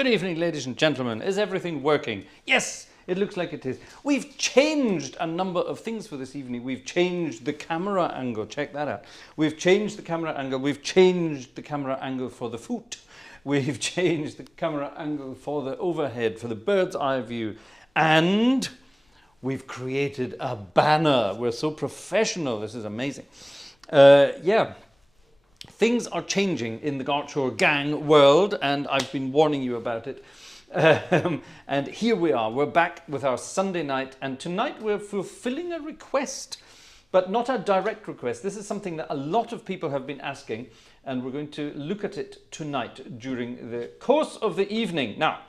Good evening, ladies and gentlemen. Is everything working? Yes, it looks like it is. We've changed a number of things for this evening. We've changed the camera angle. Check that out. We've changed the camera angle. We've changed the camera angle for the foot. We've changed the camera angle for the overhead, for the bird's eye view. And we've created a banner. We're so professional. This is amazing. Yeah. Things are changing in the Gartshore gang world, and I've been warning you about it. And here we are. We're back with our Sunday night, and tonight we're fulfilling a request, but not a direct request. This is something that a lot of people have been asking, and we're going to look at it tonight during the course of the evening. Now,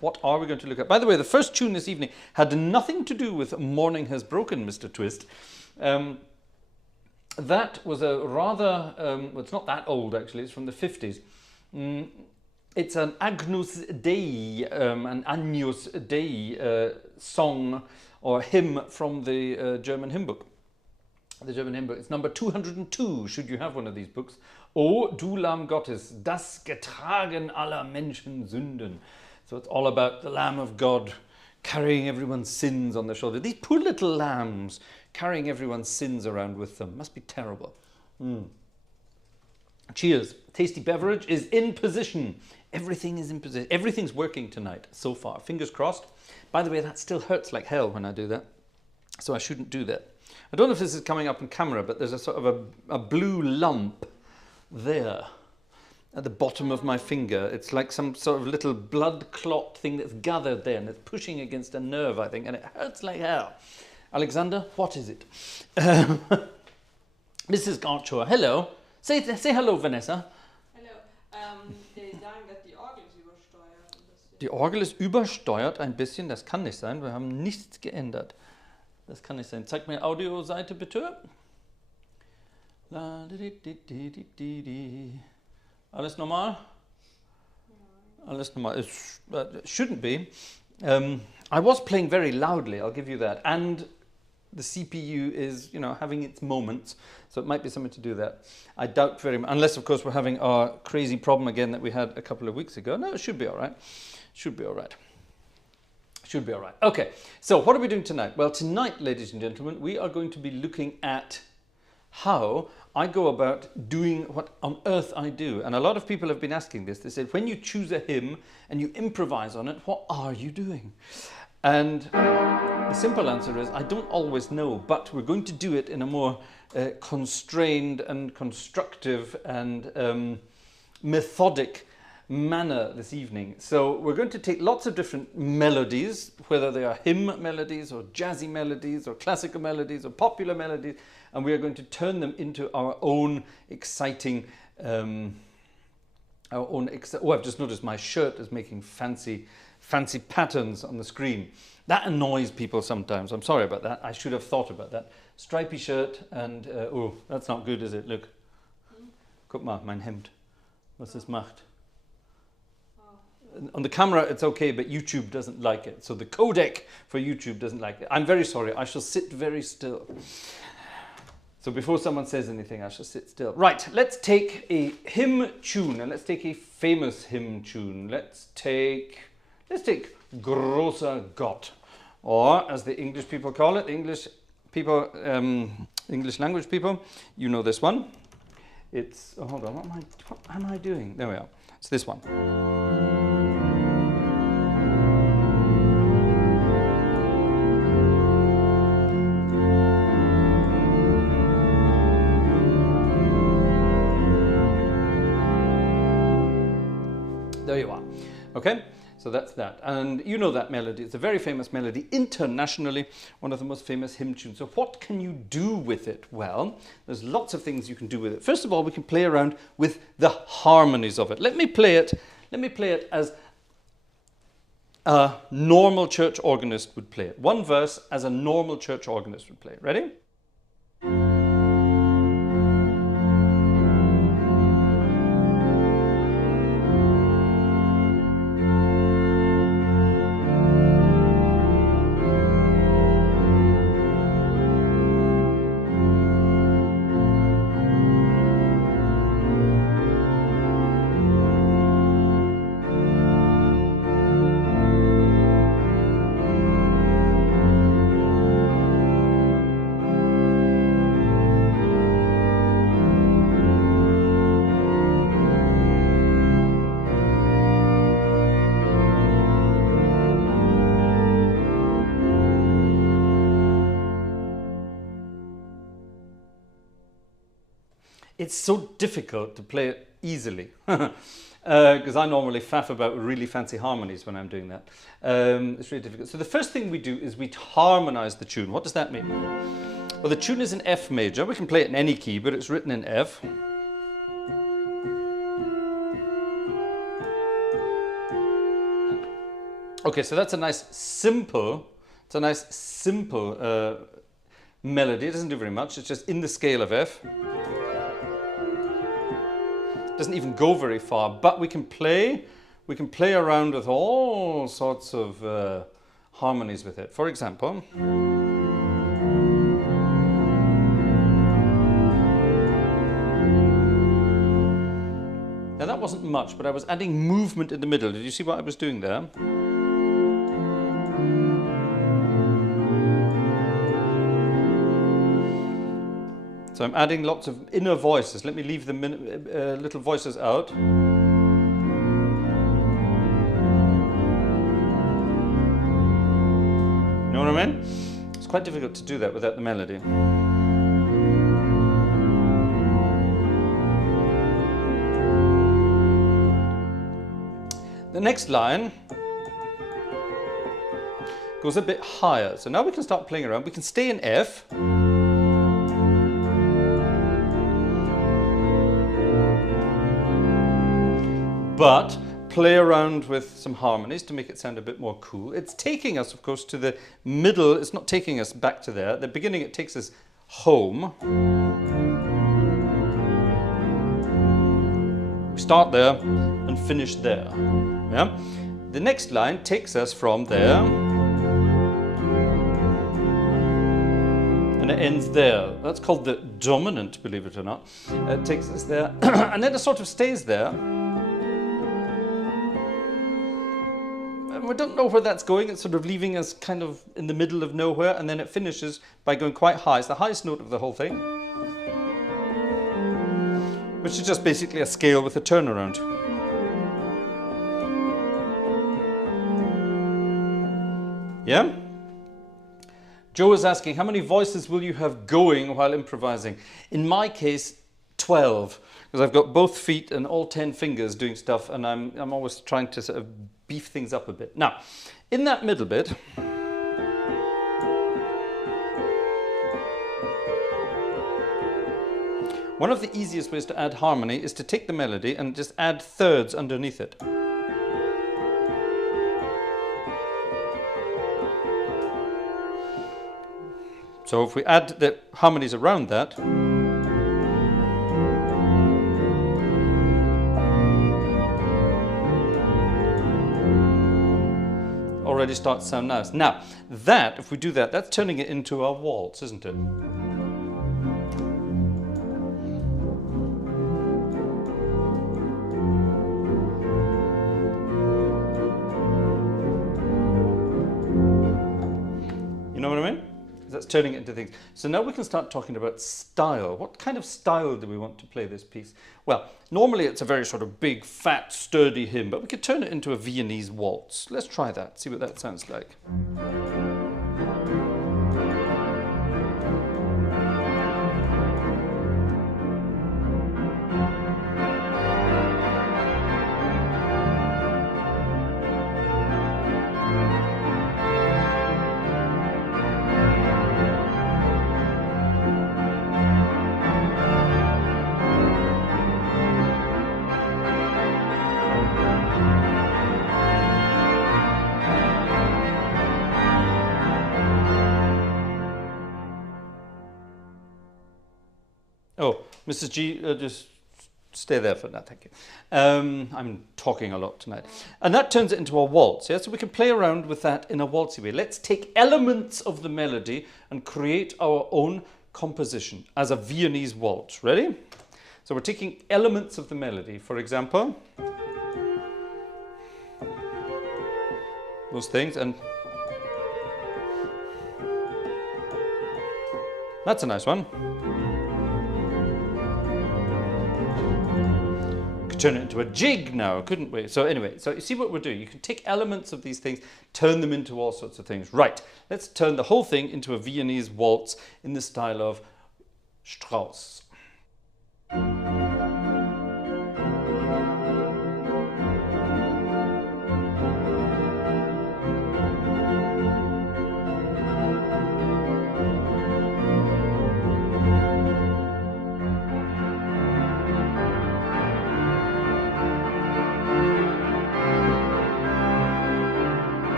what are we going to look at? By the way, the first tune this evening had nothing to do with Morning Has Broken, Mr. Twist. That was a rather, well, it's not that old actually, it's from the 50s. It's an Agnus Dei, an Agnus Dei song or hymn from the German hymn book. The German hymn book. It's number 202, should you have one of these books. O du Lamm Gottes, das getragen aller Menschen Sünden. So it's all about the Lamb of God carrying everyone's sins on their shoulder. These poor little lambs carrying everyone's sins around with them. Must be terrible. Cheers. Tasty beverage is in position. Everything is in position. Everything's working tonight so far. Fingers crossed. By the way, that still hurts like hell when I do that. So I shouldn't do that. I don't know if this is coming up on camera, but there's a sort of a blue lump there at the bottom of my finger. It's like some sort of little blood clot thing that's gathered there, and it's pushing against a nerve, I think, and it hurts like hell. Alexander, what is it? Mrs. Gartshore, hello. Say hello, Vanessa. Hello. Die sagen, dass die Orgel ist übersteuert ein bisschen. Die Orgel ist übersteuert ein bisschen. Das kann nicht sein. Wir haben nichts geändert. Das kann nicht sein. Zeig mir Audioseite bitte. Alles normal? Alles normal. It shouldn't be. I was playing very loudly, I'll give you that. And the CPU is, you know, having its moments. So it might be something to do that. I doubt very much, unless of course we're having our crazy problem again that we had a couple of weeks ago. No, it should be all right. Should be all right. Should be all right. Okay, so what are we doing tonight? Well, tonight, ladies and gentlemen, we are going to be looking at how I go about doing what on earth I do. And a lot of people have been asking this. They said, when you choose a hymn and you improvise on it, what are you doing? And the simple answer is, I don't always know, but we're going to do it in a more constrained and constructive and methodic manner this evening. So we're going to take lots of different melodies, whether they are hymn melodies or jazzy melodies or classical melodies or popular melodies, and we are going to turn them into our own exciting, oh, I've just noticed my shirt is making fancy patterns on the screen. That annoys people sometimes. I'm sorry about that. I should have thought about that. Stripy shirt and, oh, that's not good, is it? Look. Guck mal, mein Hemd. Was das macht. On the camera it's okay, but YouTube doesn't like it. So the codec for YouTube doesn't like it. I'm very sorry. I shall sit very still. So before someone says anything, I shall sit still. Right, let's take a hymn tune, and let's take a famous hymn tune. Let's take Großer Gott, or as the English people call it, English language people, you know this one. It's, oh, hold on, what am I doing? There we are. It's this one. There you are. Okay, so that's that. And you know that melody. It's a very famous melody internationally, one of the most famous hymn tunes. So what can you do with it? Well, there's lots of things you can do with it. First of all, we can play around with the harmonies of it. Let me play it as a normal church organist would play it. One verse as a normal church organist would play it. Ready? it's so difficult to play it easily. Because I normally faff about really fancy harmonies when I'm doing that. It's really difficult. So the first thing we do is we harmonize the tune. What does that mean? Well, the tune is in F major. We can play it in any key, but it's written in F. Okay, so that's a nice simple melody. It doesn't do very much. It's just in the scale of F. Doesn't even go very far, but we can play around with all sorts of harmonies with it. For example, now that wasn't much, but I was adding movement in the middle. Did you see what I was doing there? So I'm adding lots of inner voices. Let me leave the little voices out. You know what I mean? It's quite difficult to do that without the melody. The next line goes a bit higher. So now we can start playing around. We can stay in F. But play around with some harmonies to make it sound a bit more cool. It's taking us, of course, to the middle. It's not taking us back to there. At the beginning, it takes us home. We start there and finish there. Yeah? The next line takes us from there and it ends there. That's called the dominant, believe it or not. It takes us there and then it sort of stays there. We don't know where that's going. It's sort of leaving us kind of in the middle of nowhere, and then it finishes by going quite high. It's the highest note of the whole thing, which is just basically a scale with a turnaround. Yeah? Joe is asking, how many voices will you have going while improvising? In my case, 12, because I've got both feet and all 10 fingers doing stuff, and I'm always trying to sort of beef things up a bit. Now, in that middle bit, one of the easiest ways to add harmony is to take the melody and just add thirds underneath it. So if we add the harmonies around that, already starts to sound nice. Now, that, if we do that, that's turning it into a waltz, isn't it? You know what I mean? That's turning it into things. So now we can start talking about style. What kind of style do we want to play this piece? Well, normally it's a very sort of big, fat, sturdy hymn, but we could turn it into a Viennese waltz. Let's try that, see what that sounds like. Oh, Mrs. G, just stay there for that, thank you. I'm talking a lot tonight. And that turns it into a waltz, yeah? So we can play around with that in a waltzy way. Let's take elements of the melody and create our own composition as a Viennese waltz. Ready? So we're taking elements of the melody, for example, those things, and that's a nice one. Turn it into a jig now, couldn't we? So anyway, so you see what we're doing. You can take elements of these things, turn them into all sorts of things. Right, let's turn the whole thing into a Viennese waltz in the style of Strauss.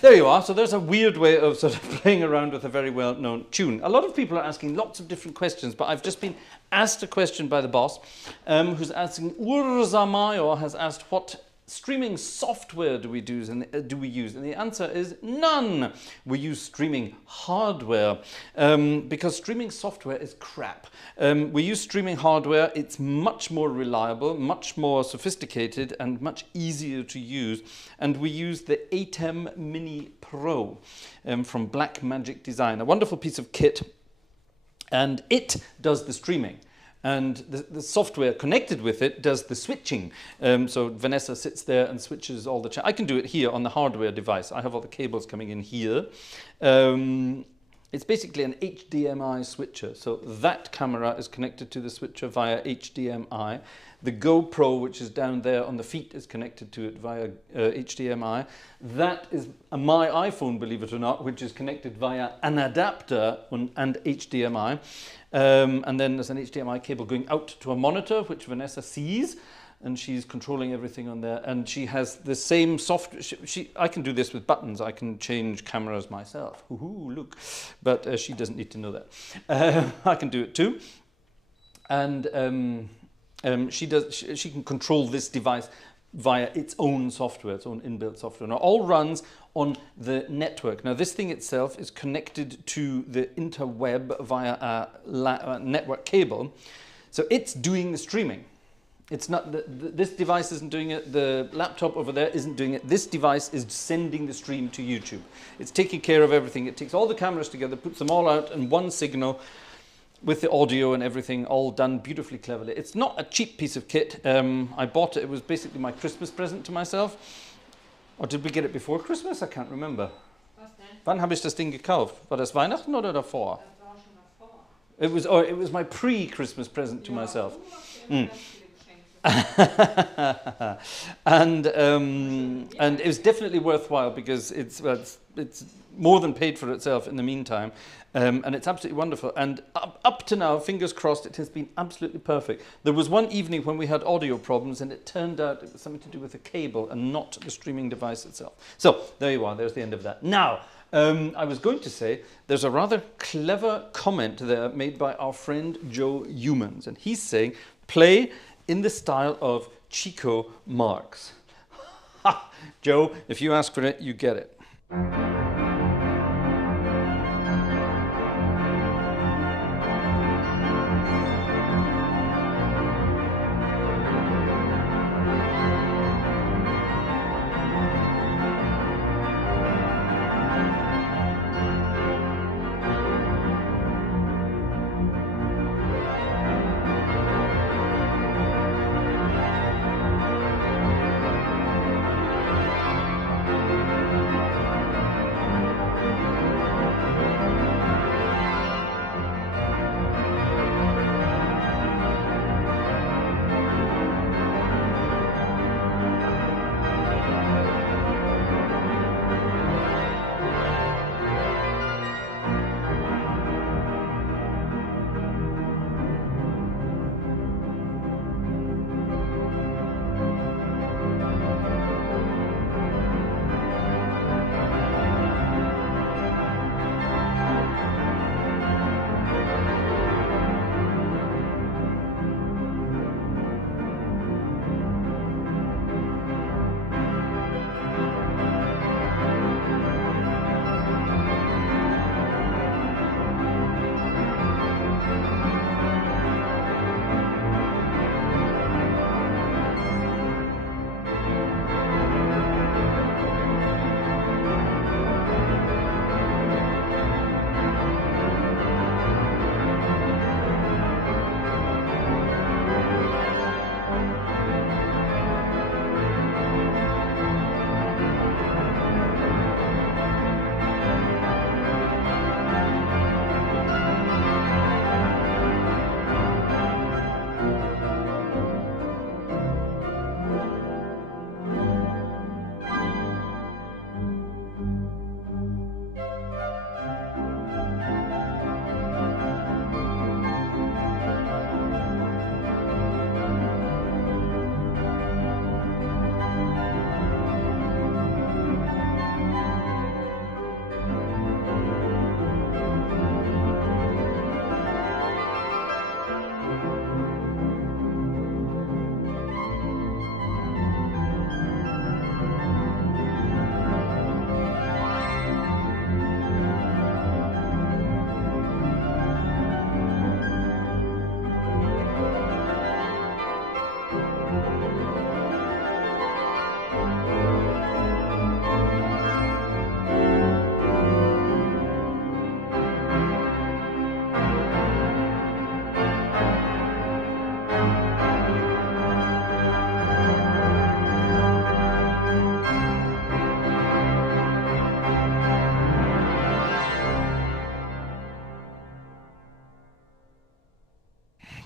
There you are. So there's a weird way of sort of playing around with a very well-known tune. A lot of people are asking lots of different questions, but I've just been asked a question by the boss, who's asking, Urza Mayor has asked, what streaming software do we use? And the answer is none. We use streaming hardware because streaming software is crap. We use streaming hardware. It's much more reliable, much more sophisticated, and much easier to use. And we use the ATEM Mini Pro from Black Magic Design, a wonderful piece of kit. And it does the streaming. And the software connected with it does the switching. So Vanessa sits there and switches all the channels. I can do it here on the hardware device. I have all the cables coming in here. It's basically an HDMI switcher. So that camera is connected to the switcher via HDMI. The GoPro, which is down there on the feet, is connected to it via HDMI. That is my iPhone, believe it or not, which is connected via an adapter and HDMI. And then there's an HDMI cable going out to a monitor, which Vanessa sees, and she's controlling everything on there. And she has the same software. I can do this with buttons. I can change cameras myself. Ooh, look. But she doesn't need to know that. I can do it too. And she can control this device via its own software, its own inbuilt software. Now, all runs on the network. Now, this thing itself is connected to the interweb via a network cable. So it's doing the streaming. It's not this device isn't doing it. The laptop over there isn't doing it. This device is sending the stream to YouTube. It's taking care of everything. It takes all the cameras together, puts them all out in one signal, with the audio and everything all done beautifully cleverly. It's not a cheap piece of kit. I bought it. It was basically my Christmas present to myself. Or did we get it before Christmas? I can't remember. Was denn? Wann habe ich das Ding gekauft? War das Weihnachten oder davor? Das war schon davor. It was my pre-Christmas present to myself. Du machst immer ganz viele Geschenke. And it was definitely worthwhile because it's more than paid for itself in the meantime. And it's absolutely wonderful. And up to now, fingers crossed, it has been absolutely perfect. There was one evening when we had audio problems, and it turned out it was something to do with the cable and not the streaming device itself. So there you are. There's the end of that. Now, I was going to say there's a rather clever comment there made by our friend Joe Humans, and he's saying, play in the style of Chico Marx. Ha! Joe, if you ask for it, you get it.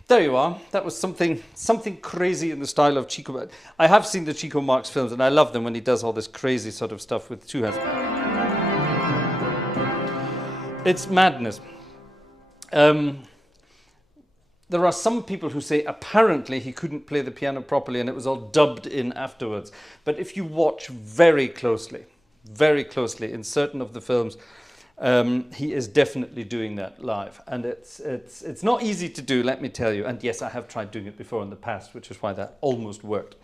There you are. That was something crazy in the style of Chico. I have seen the Chico Marx films, and I love them when he does all this crazy sort of stuff with two hands. It's madness. There are some people who say apparently he couldn't play the piano properly and it was all dubbed in afterwards. But if you watch very closely in certain of the films, he is definitely doing that live. And it's not easy to do, let me tell you. And yes, I have tried doing it before in the past, which is why that almost worked.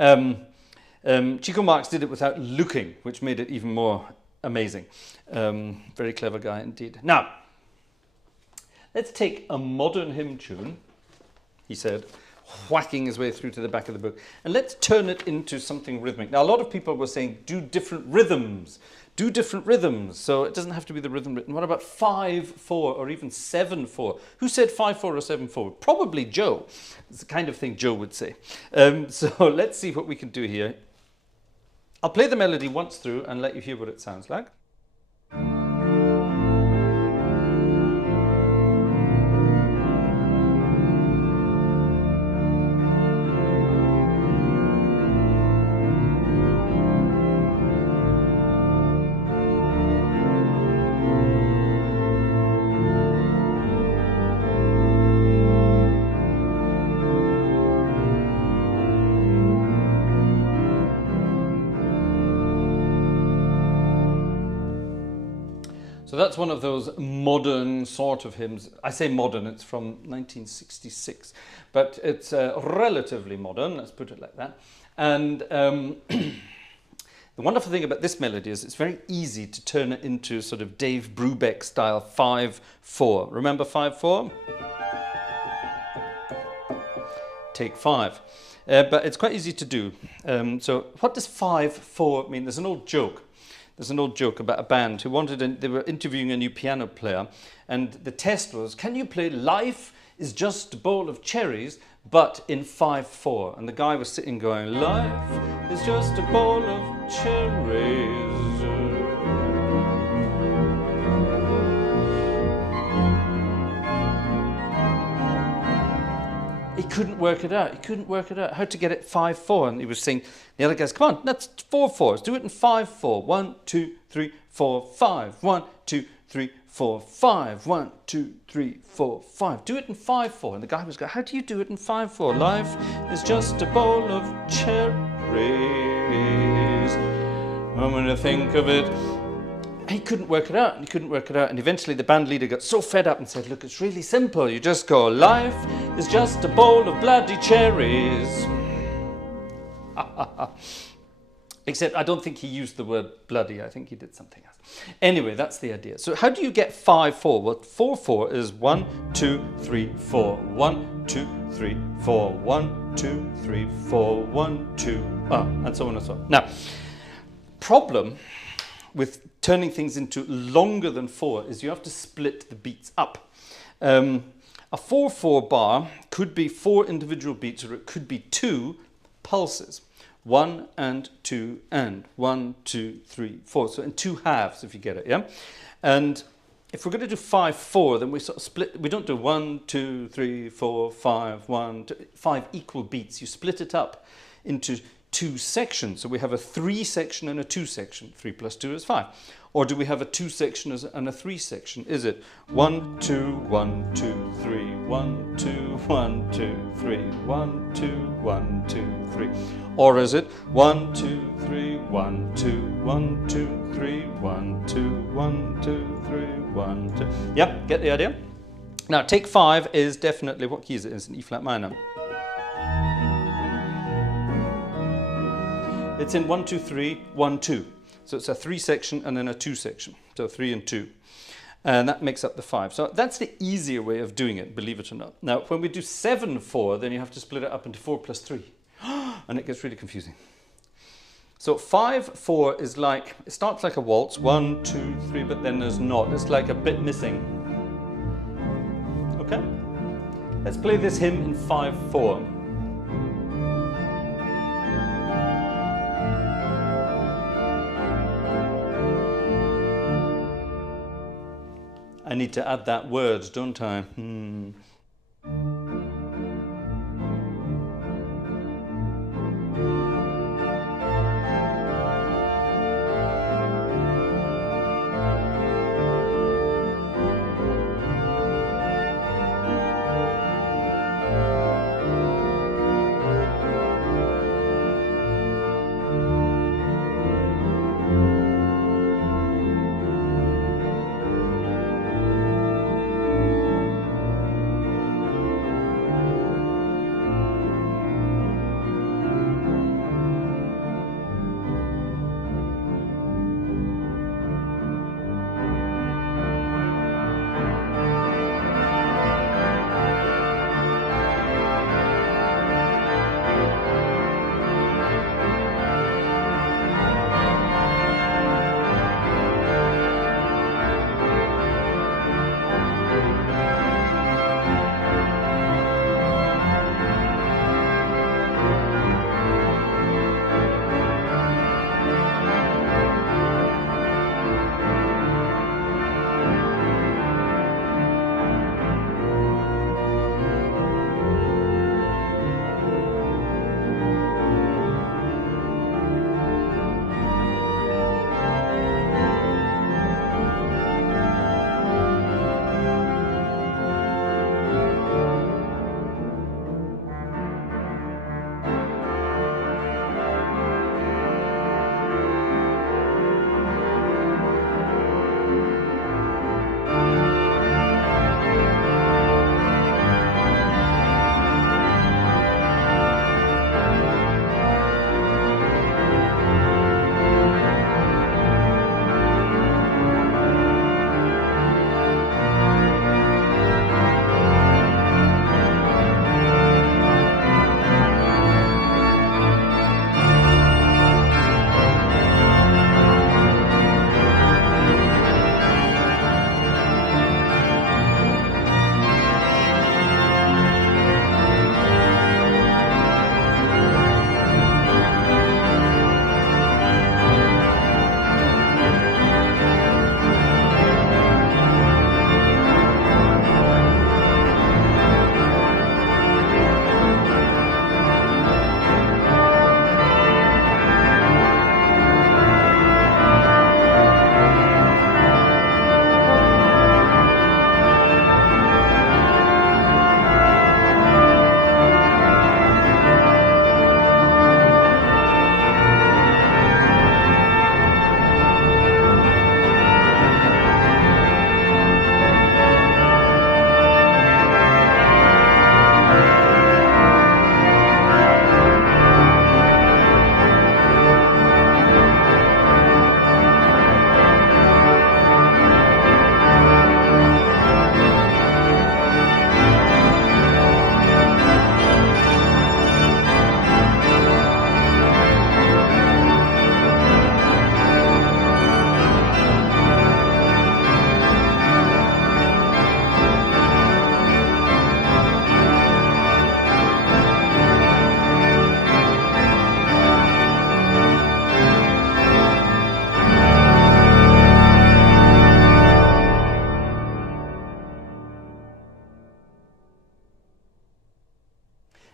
Chico Marx did it without looking, which made it even more amazing. Very clever guy indeed. Now, let's take a modern hymn tune, he said, whacking his way through to the back of the book, and let's turn it into something rhythmic. Now, a lot of people were saying, do different rhythms. Do different rhythms, so it doesn't have to be the rhythm written. What about 5/4 or even 7/4? Who said 5/4 or 7/4? Probably Joe. It's the kind of thing Joe would say. So let's see what we can do here. I'll play the melody once through and let you hear what it sounds like. So that's one of those modern sort of hymns. I say modern, it's from 1966, but it's relatively modern, let's put it like that. And the wonderful thing about this melody is it's very easy to turn it into sort of Dave Brubeck style 5/4. Remember 5/4? Take 5. But it's quite easy to do. So what does 5/4 mean? There's an old joke. There's an old joke about a band who they were interviewing a new piano player, and the test was, can you play Life is Just a Bowl of Cherries, but in 5/4? And the guy was sitting going, life is just a bowl of cherries. He couldn't work it out. He couldn't work it out. How to get it 5/4? And he was saying, the other guys, come on, that's 4/4s. Do it in 5/4. 1, 2, 3, 4, 5. 1, 2, 3, 4, 5. 1, 2, 3, 4, 5. Do it in 5/4. And the guy was going, how do you do it in 5/4? Life is just a bowl of cherries. I'm going to think of it. He couldn't work it out, and he couldn't work it out, and eventually the band leader got so fed up and said, look, it's really simple. You just go, life is just a bowl of bloody cherries. Except I don't think he used the word bloody. I think he did something else. Anyway, that's the idea. So how do you get 5/4? Well, 4/4 is 1, 2, 3, 4. 1, 2, 3, 4. 1, 2, 3, 4. 1, 2, and so on and so on. Now, problem with turning things into longer than 4 is you have to split the beats up. A 4/4 bar could be 4 individual beats, or it could be 2 pulses. 1 and 2 and 1, 2, 3, 4. So in 2 halves, if you get it, yeah? And if we're going to do 5/4, then we sort of split. We don't do 1, 2, 3, 4, 5, 1, 2, 5 equal beats. You split it up into 2 sections. So we have a 3 section and a 2 section. 3 plus 2 is 5. Or do we have a 2 section and a 3 section? Is it 1, 2, 1, 2, 3, 1, 2, 1, 2, 3, 1, 2, 1, 2, 3? Or is it 1, 2, 3, 1, 2, 1, 2, 3, 1, 2, 1, 2, 3, 1, 2? Yep, get the idea? Now, take 5 is definitely, what key is it? It's an E flat minor. It's in 1, 2, 3, 1, 2. So it's a 3 section and then a 2 section. So 3 and 2. And that makes up the 5. So that's the easier way of doing it, believe it or not. Now, when we do 7/4, then you have to split it up into 4 plus 3. And it gets really confusing. So 5/4 is like, it starts like a waltz. 1, 2, 3, but then there's not. It's like a bit missing. Okay? Let's play this hymn in 5/4. I need to add that word, don't I?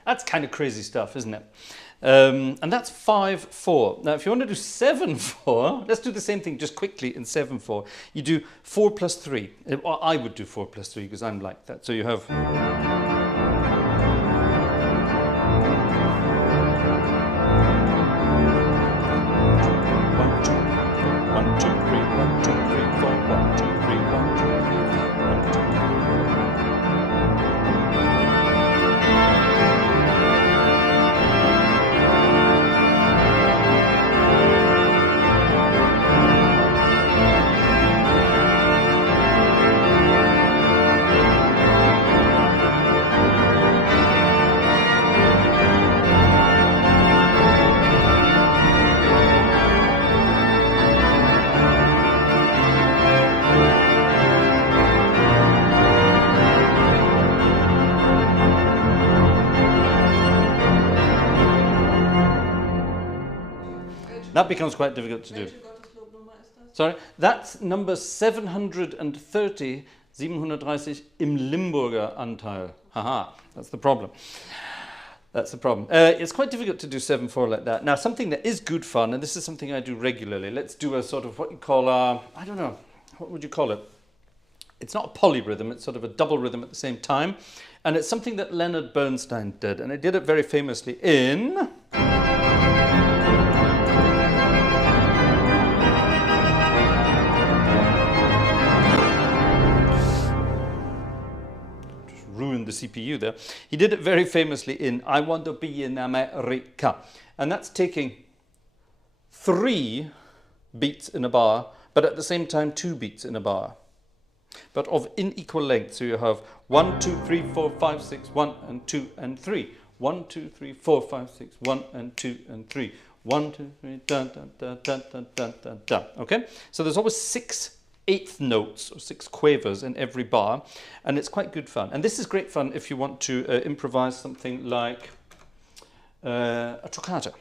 That's kind of crazy stuff, isn't it? And that's 5/4. Now, if you want to do 7/4, let's do the same thing just quickly in 7/4. You do 4 plus 3. Or I would do 4 plus 3 because I'm like that. So you have. 1, 2, 3, 1, 2, 3, 4, 1, 2, 3, 1, 2, 3, 1, 2, 3. That becomes quite difficult to do. Sorry, that's number 730, 730 im Limburger Anteil. Haha, that's the problem. That's the problem. It's quite difficult to do 7/4 like that. Now, something that is good fun, and this is something I do regularly. Let's do a sort of what you call I don't know, what would you call it? It's not a polyrhythm, it's sort of a double rhythm at the same time. And it's something that Leonard Bernstein did, and he did it very famously in... ruined the CPU there. He did it very famously in I Want to Be in America. And that's taking 3 beats in a bar, but at the same time 2 beats in a bar, but of unequal length. So you have 1, 2, 3, 4, 5, 6, 1 and 2 and 3. 1, 2, 3, 4, 5, 6, 1 and 2 and 3. 1, 2, 3, dun, dun, dun, dun, dun, dun, dun, dun. Okay? So there's always 6 eighth notes or 6 quavers in every bar, and it's quite good fun. And this is great fun if you want to improvise something like a toccata.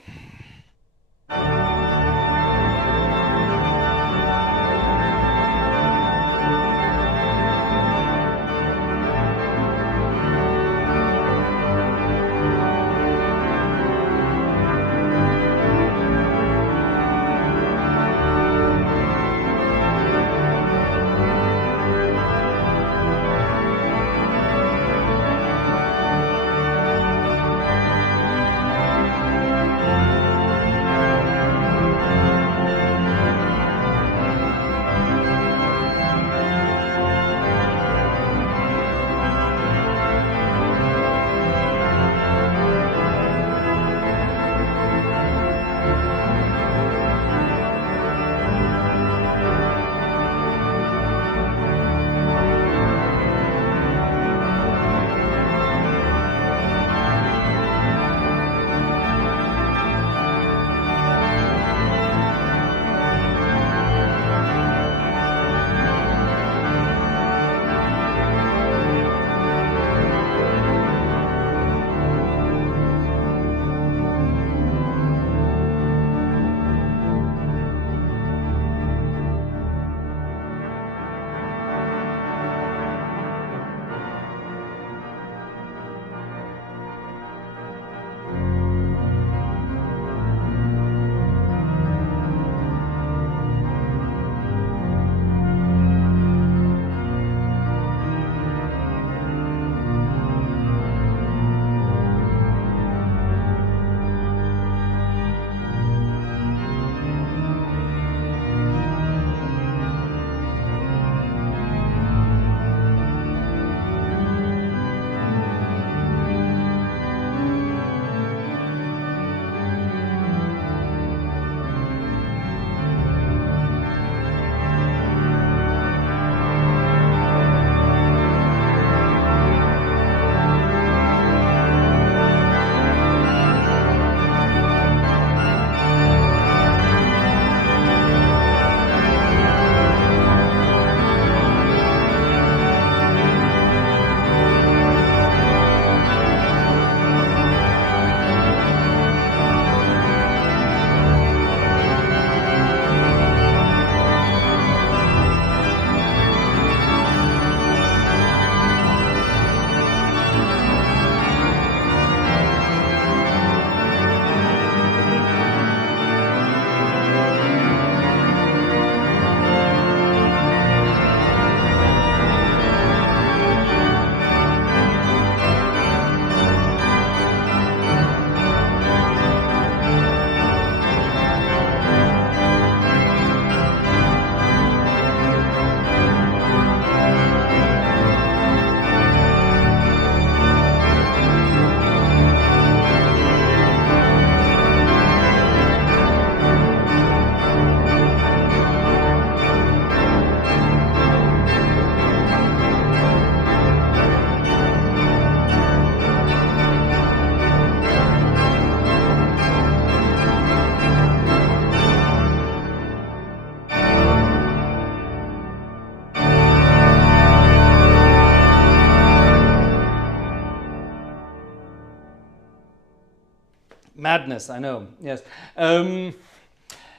Madness, I know. Yes.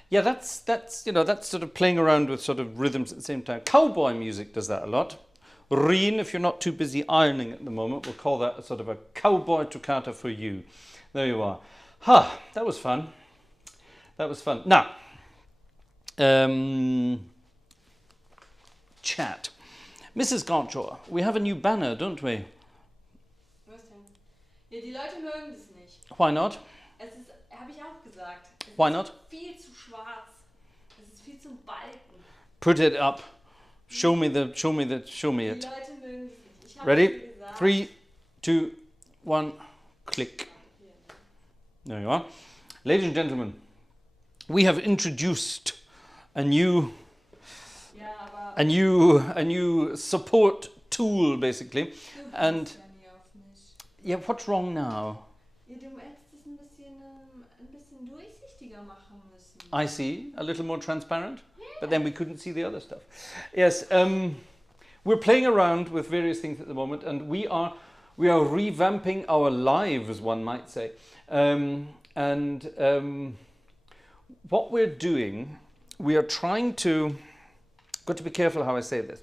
Yeah, that's you know, that's sort of playing around with sort of rhythms at the same time. Cowboy music does that a lot. Reen, if you're not too busy ironing at the moment, we'll call that a sort of a cowboy toccata for you. There you are. Ha, that was fun. That was fun. Now, chat. Mrs. Gartshore, we have a new banner, don't we? Was denn? Ja, die Leute mögen das nicht. Why not? Es ist, habe ich auch gesagt. Es Why ist not? viel zu schwarz. Es ist viel zu Balken. Put it up. Show me it. Die Leute mögen das nicht. Ich habe Ready? es gesagt. 3, 2, 1, click. There you are. Ladies and gentlemen, we have introduced a new Ja, aber support tool basically. du And hörst ja nie auf mich. yeah, what's wrong now? Ja, du hättest es ein bisschen durchsichtiger machen müssen. I see, a little more transparent, but then we couldn't see the other stuff. Yes, we're playing around with various things at the moment, and we are revamping our lives, one might say. What we're doing, we are trying to. Got to be careful how I say this.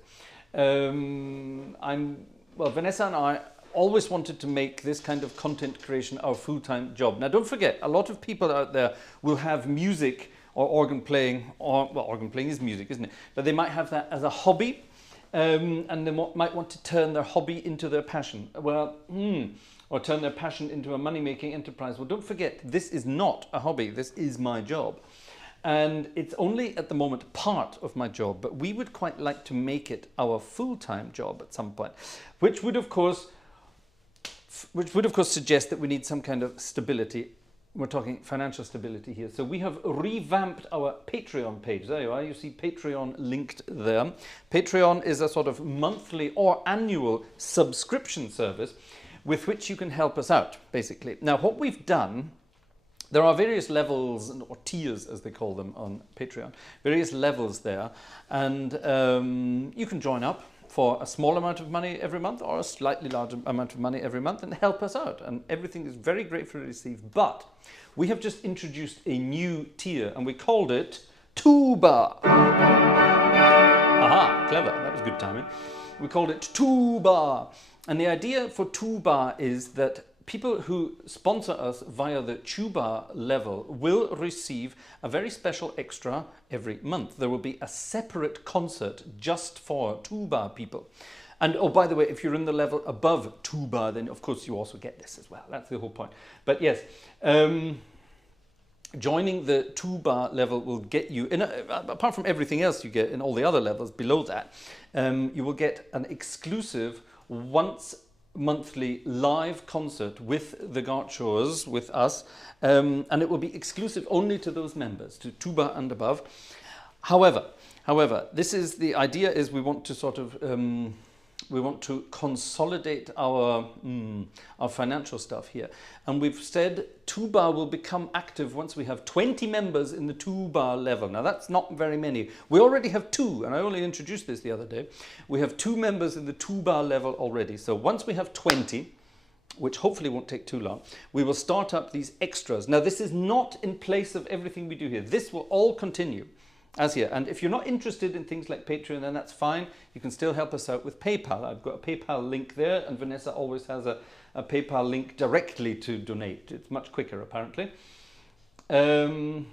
Vanessa and I always wanted to make this kind of content creation our full-time job. Now, don't forget, a lot of people out there will have music or organ playing, organ playing is music, isn't it? But they might have that as a hobby, and they might want to turn their hobby into their passion. Or turn their passion into a money-making enterprise. Well, don't forget, this is not a hobby. This is my job. And it's only at the moment part of my job, but we would quite like to make it our full-time job at some point, which would of course suggest that we need some kind of stability. We're talking financial stability here. So we have revamped our Patreon page. There you are. You see Patreon linked there. Patreon is a sort of monthly or annual subscription service with which you can help us out, basically. Now, what we've done, there are various levels, or tiers as they call them on Patreon, various levels there, and you can join up for a small amount of money every month or a slightly larger amount of money every month and help us out, and everything is very gratefully received. But we have just introduced a new tier, and we called it Tuba. Aha, clever, that was good timing. We called it Tuba. And the idea for Tuba is that people who sponsor us via the Tuba level will receive a very special extra every month. There will be a separate concert just for Tuba people. And oh, by the way, if you're in the level above Tuba, then of course you also get this as well. That's the whole point. But yes, joining the Tuba level will get you, apart from everything else you get in all the other levels below that, you will get an exclusive once monthly live concert with the Gartshores, with us, and it will be exclusive only to those members, to Tuba and above. However, this is the idea is we want to sort of we want to consolidate our financial stuff here, and we've said Tuba will become active once we have 20 members in the Tuba level. Now that's not very many. We already have 2, and I only introduced this the other day. We have 2 members in the Tuba level already. So once we have 20, which hopefully won't take too long, we will start up these extras. Now this is not in place of everything we do here. This will all continue as here. And if you're not interested in things like Patreon, then that's fine. You can still help us out with PayPal. I've got a PayPal link there, and Vanessa always has a PayPal link directly to donate. It's much quicker, apparently. And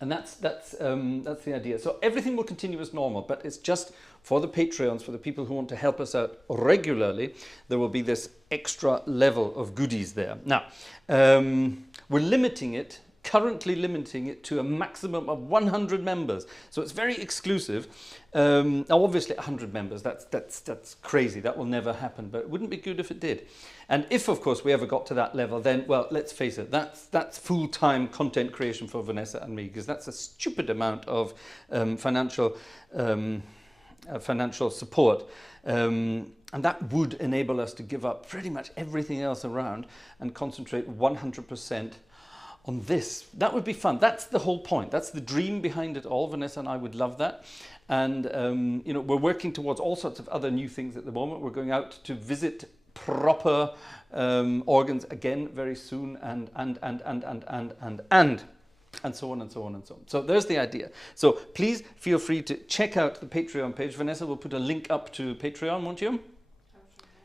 that's the idea. So everything will continue as normal, but it's just for the Patreons, for the people who want to help us out regularly, there will be this extra level of goodies there. Now, we're currently limiting it to a maximum of 100 members. So it's very exclusive. Now obviously 100 members, that's crazy. That will never happen, but it wouldn't be good if it did. And if of course we ever got to that level, then, well, let's face it, that's full-time content creation for Vanessa and me, because that's a stupid amount of financial support. And that would enable us to give up pretty much everything else around and concentrate 100% on this. That would be fun. That's the whole point. That's the dream behind it all. Vanessa and I would love that. And you know, we're working towards all sorts of other new things at the moment. We're going out to visit proper organs again very soon, and so on and so on and so on. So there's the idea. So please feel free to check out the Patreon page. Vanessa will put a link up to Patreon, won't you?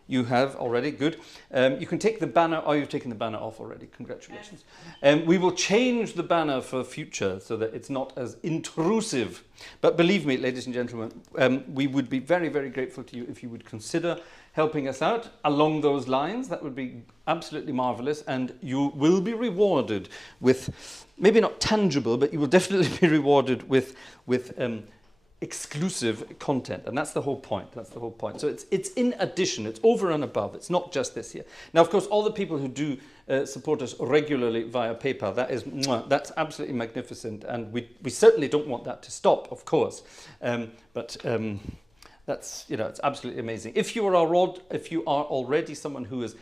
You have already, good. You can take the banner, oh, you've taken the banner off already, congratulations. We will change the banner for future so that it's not as intrusive. But believe me, ladies and gentlemen, we would be very, very grateful to you if you would consider helping us out along those lines. That would be absolutely marvelous, and you will be rewarded with, maybe not tangible, but you will definitely be rewarded with exclusive content, and that's the whole point. That's the whole point. So it's in addition, it's over and above. It's not just this here. Now, of course, all the people who do support us regularly via PayPal, that's absolutely magnificent, and we certainly don't want that to stop, of course. But that's, you know, it's absolutely amazing. If you are already someone who is,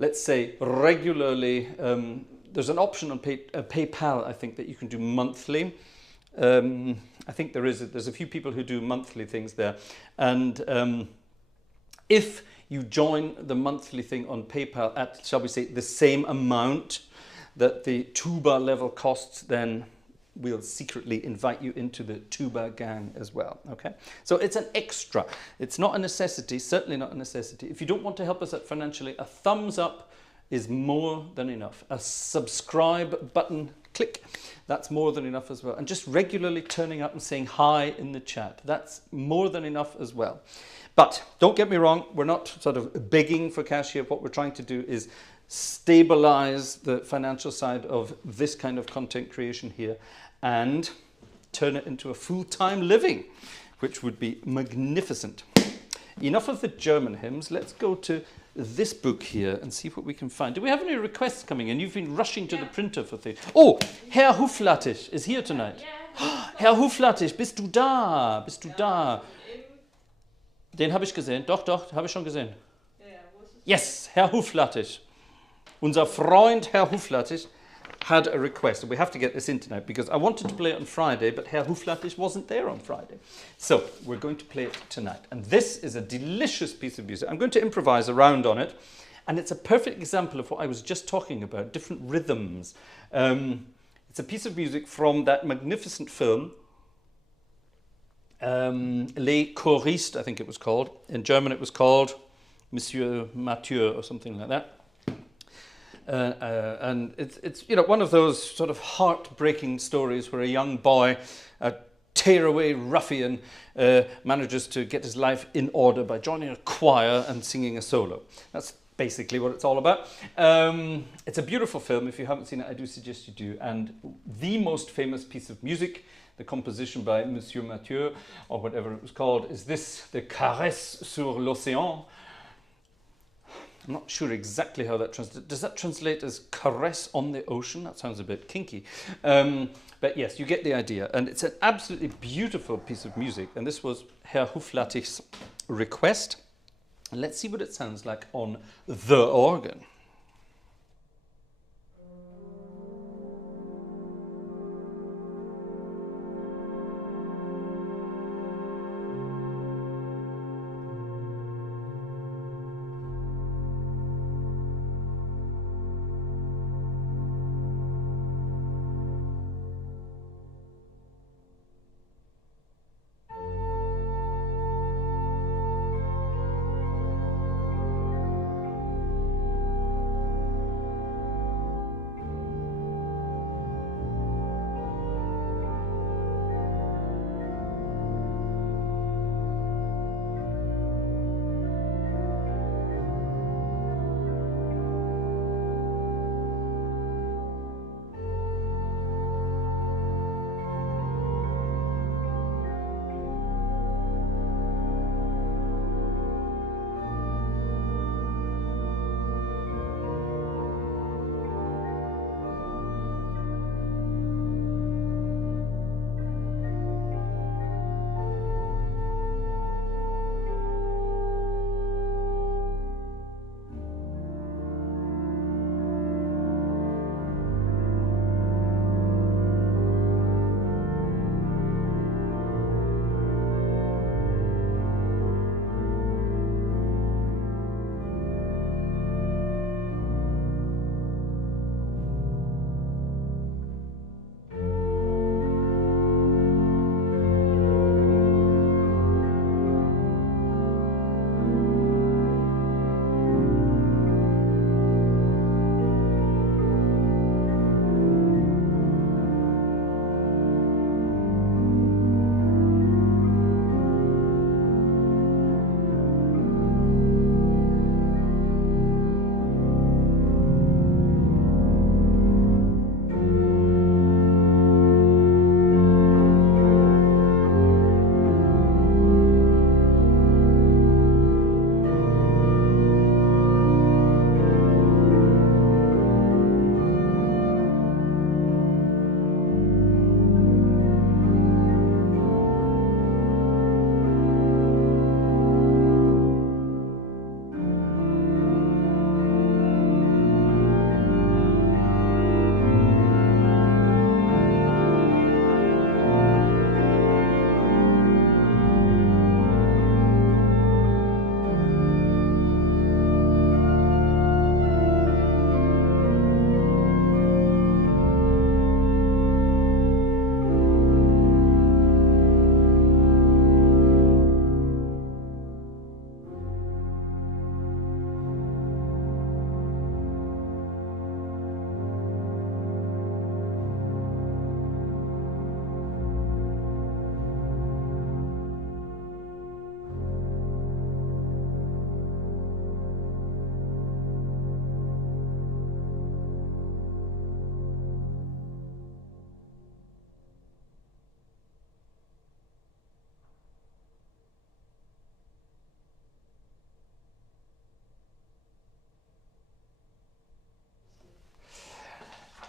let's say, regularly, there's an option on PayPal, I think, that you can do monthly. I think there's a few people who do monthly things there, and if you join the monthly thing on PayPal at, shall we say, the same amount that the tuba level costs, then we'll secretly invite you into the tuba gang as well. Okay, so it's an extra. It's not a necessity, certainly not a necessity. If you don't want to help us out financially, a thumbs up is more than enough. A subscribe button, click, that's more than enough as well. And just regularly turning up and saying hi in the chat, that's more than enough as well. But don't get me wrong, we're not sort of begging for cash here. What we're trying to do is stabilize the financial side of this kind of content creation here and turn it into a full-time living, which would be magnificent. Enough of the German hymns, let's go to this book here and see what we can find. Do we have any requests coming in? You've been rushing to the printer for things. Oh, Herr Huflattich is here tonight. Herr Huflattich, bist du da? Bist du da? Den habe ich gesehen. Doch, habe ich schon gesehen. Yes, Herr Huflattich. Unser Freund Herr Huflattich had a request. We have to get this in tonight because I wanted to play it on Friday, but Herr Huflattich wasn't there on Friday. So we're going to play it tonight. And this is a delicious piece of music. I'm going to improvise around on it. And it's a perfect example of what I was just talking about, different rhythms. It's a piece of music from that magnificent film, Les Choristes, I think it was called. In German it was called Monsieur Mathieu or something like that. And it's you know, one of those sort of heartbreaking stories where a young boy, a tearaway ruffian, manages to get his life in order by joining a choir and singing a solo. That's basically what it's all about. It's a beautiful film. If you haven't seen it, I do suggest you do. And the most famous piece of music, the composition by Monsieur Mathieu, or whatever it was called, is this, the Careless sur l'océan. I'm not sure exactly how that translates. Does that translate as caress on the ocean? That sounds a bit kinky. But yes, you get the idea. And it's an absolutely beautiful piece of music. And this was Herr Huflattich's request. And let's see what it sounds like on the organ.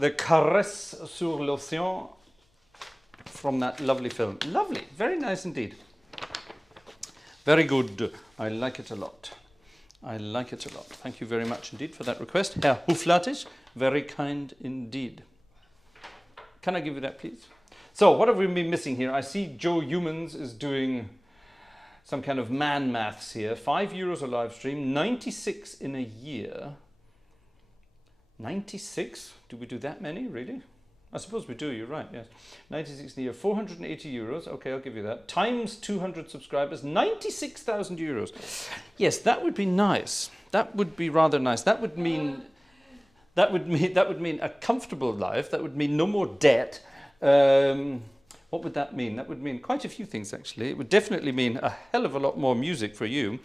the Careless sur l'océan from that lovely film. Lovely, very nice indeed. Very good. I like it a lot. I like it a lot. Thank you very much indeed for that request. Herr Huflatis, very kind indeed. Can I give you that, please? So, what have we been missing here? I see Joe Humans is doing some kind of man maths here. €5 a live stream, 96 in a year. 96? Do we do that many, really? I suppose we do, you're right, yes. 96 in a year, €480. Okay, I'll give you that. Times 200 subscribers, €96,000. Yes, that would be nice. That would be rather nice. That would mean a comfortable life. That would mean no more debt. What would that mean? That would mean quite a few things, actually. It would definitely mean a hell of a lot more music for you,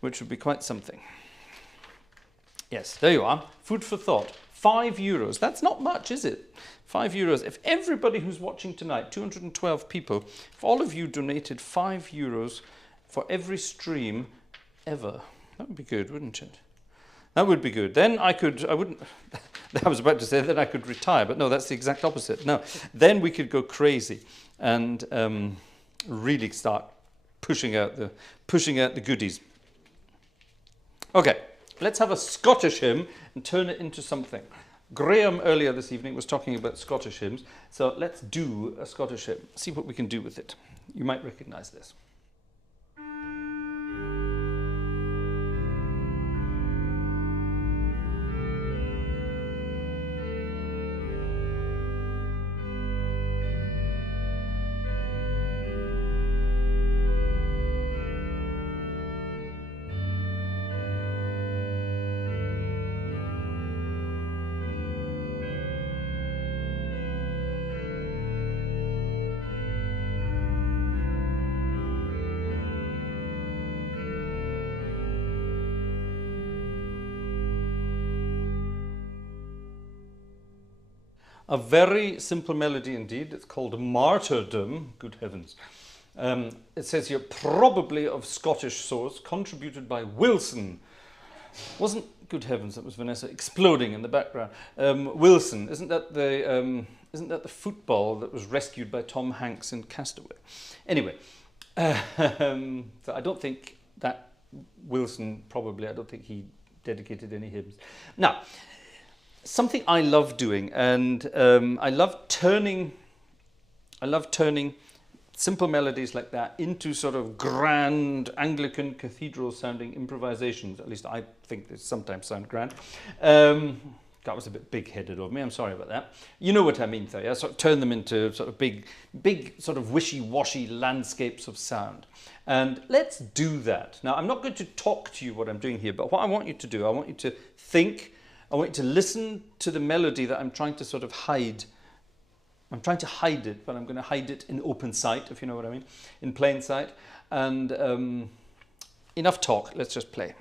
which would be quite something. Yes, there you are. Food for thought. €5. That's not much, is it? €5. If everybody who's watching tonight, 212 people, if all of you donated €5 for every stream ever, that would be good, wouldn't it? That would be good. Then I was about to say that I could retire, but no, that's the exact opposite. No, then we could go crazy and really start pushing out the goodies. Okay, let's have a Scottish hymn and turn it into something. Graham earlier this evening was talking about Scottish hymns, so let's do a Scottish hymn. See what we can do with it. You might recognize this. A very simple melody indeed. It's called Martyrdom. Good heavens. It says here, probably of Scottish source, contributed by Wilson. Wasn't, good heavens, that was Vanessa exploding in the background. Wilson, isn't that the football that was rescued by Tom Hanks in Castaway? Anyway, so I don't think that Wilson, I don't think he dedicated any hymns. Now, something I love doing, and I love turning simple melodies like that into sort of grand Anglican cathedral sounding improvisations. At least I think they sometimes sound grand. That was a bit big-headed of me. I'm sorry about that. You know what I mean, though. Yeah, sort of turn them into sort of big sort of wishy-washy landscapes of sound. And let's do that. Now, I'm not going to talk to you what I'm doing here, but what I want you to do, I want you to think. I want you to listen to the melody that I'm trying to sort of hide. I'm trying to hide it, but I'm going to hide it in open sight, if you know what I mean, in plain sight. And enough talk, let's just play.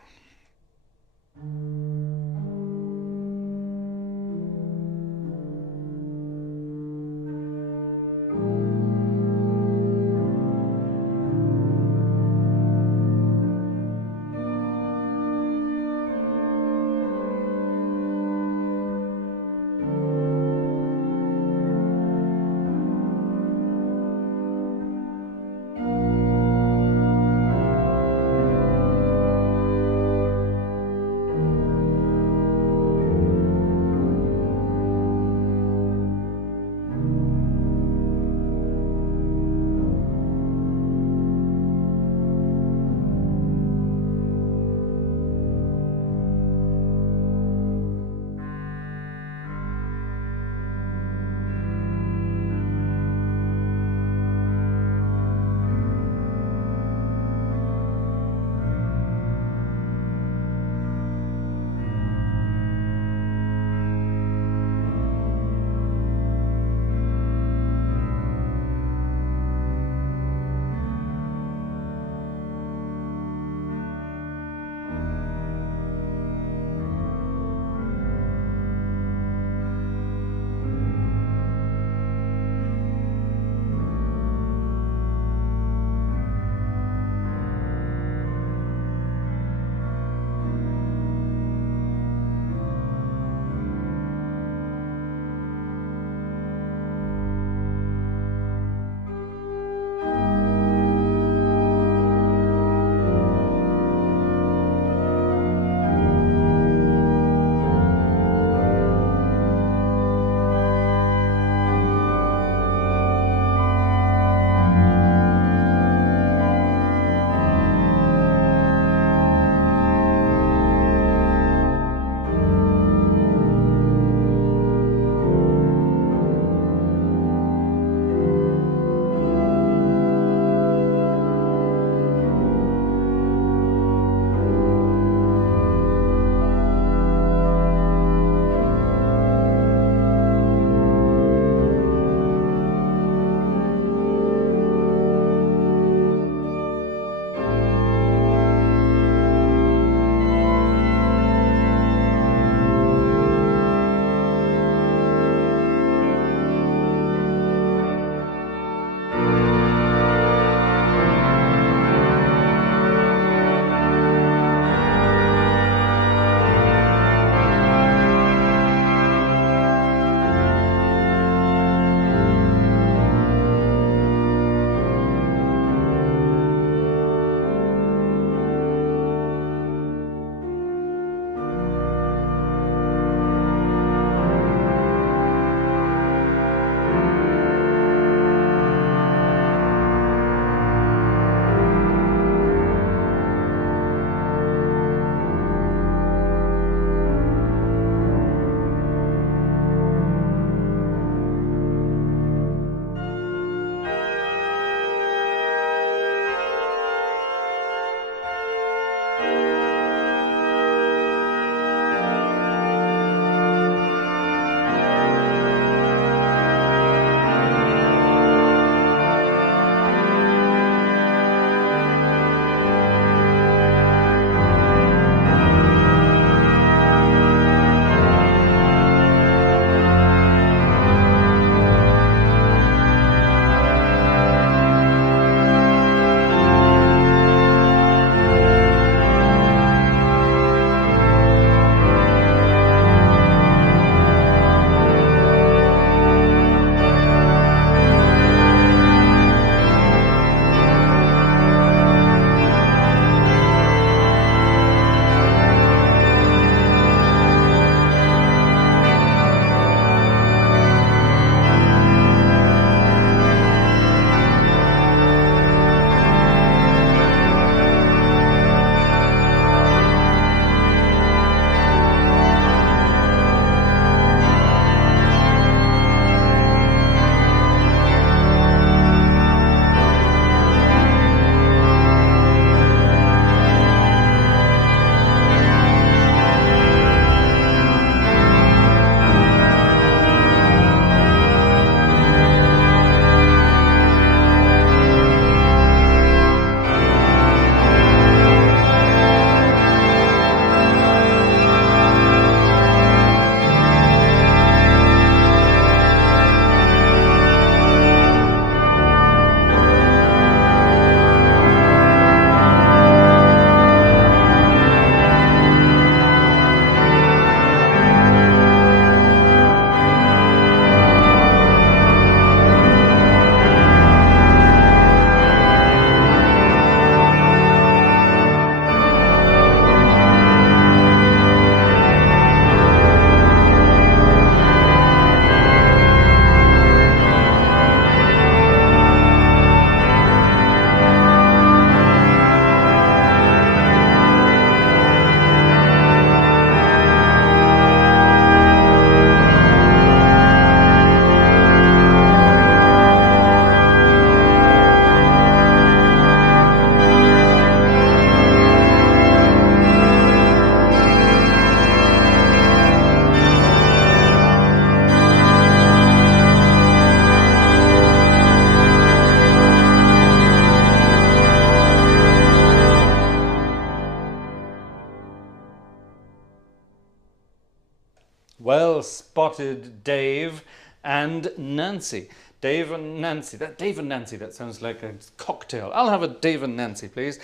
Well spotted, Dave and Nancy. Dave and Nancy. Dave and Nancy, that sounds like a cocktail. I'll have a Dave and Nancy, please.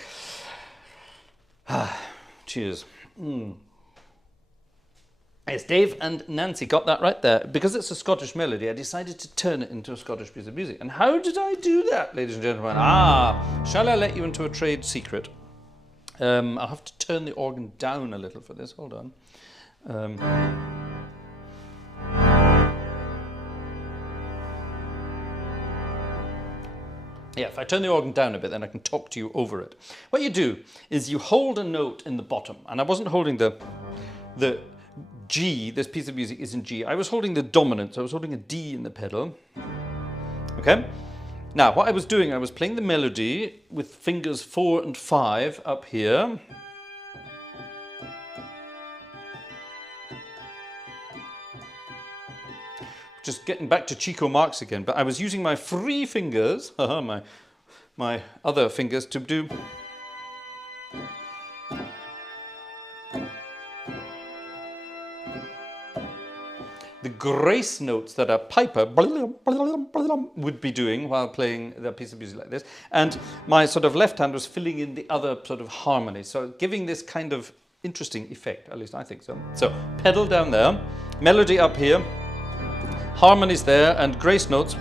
Cheers. Yes, Dave and Nancy, got that right there. Because it's a Scottish melody, I decided to turn it into a Scottish piece of music. And how did I do that, ladies and gentlemen? Shall I let you into a trade secret? I'll have to turn the organ down a little for this. Hold on. Yeah, if I turn the organ down a bit, then I can talk to you over it. What you do is you hold a note in the bottom. And I wasn't holding the G, this piece of music is in G. I was holding the dominant, so I was holding a D in the pedal. Okay? Now, what I was doing, I was playing the melody with fingers 4 and 5 up here. Just getting back to Chico Marx again, but I was using my free fingers, my other fingers, to do... the grace notes that a piper would be doing while playing the piece of music like this. And my sort of left hand was filling in the other sort of harmony. So giving this kind of interesting effect, at least I think so. So pedal down there, melody up here, harmonies there, and grace notes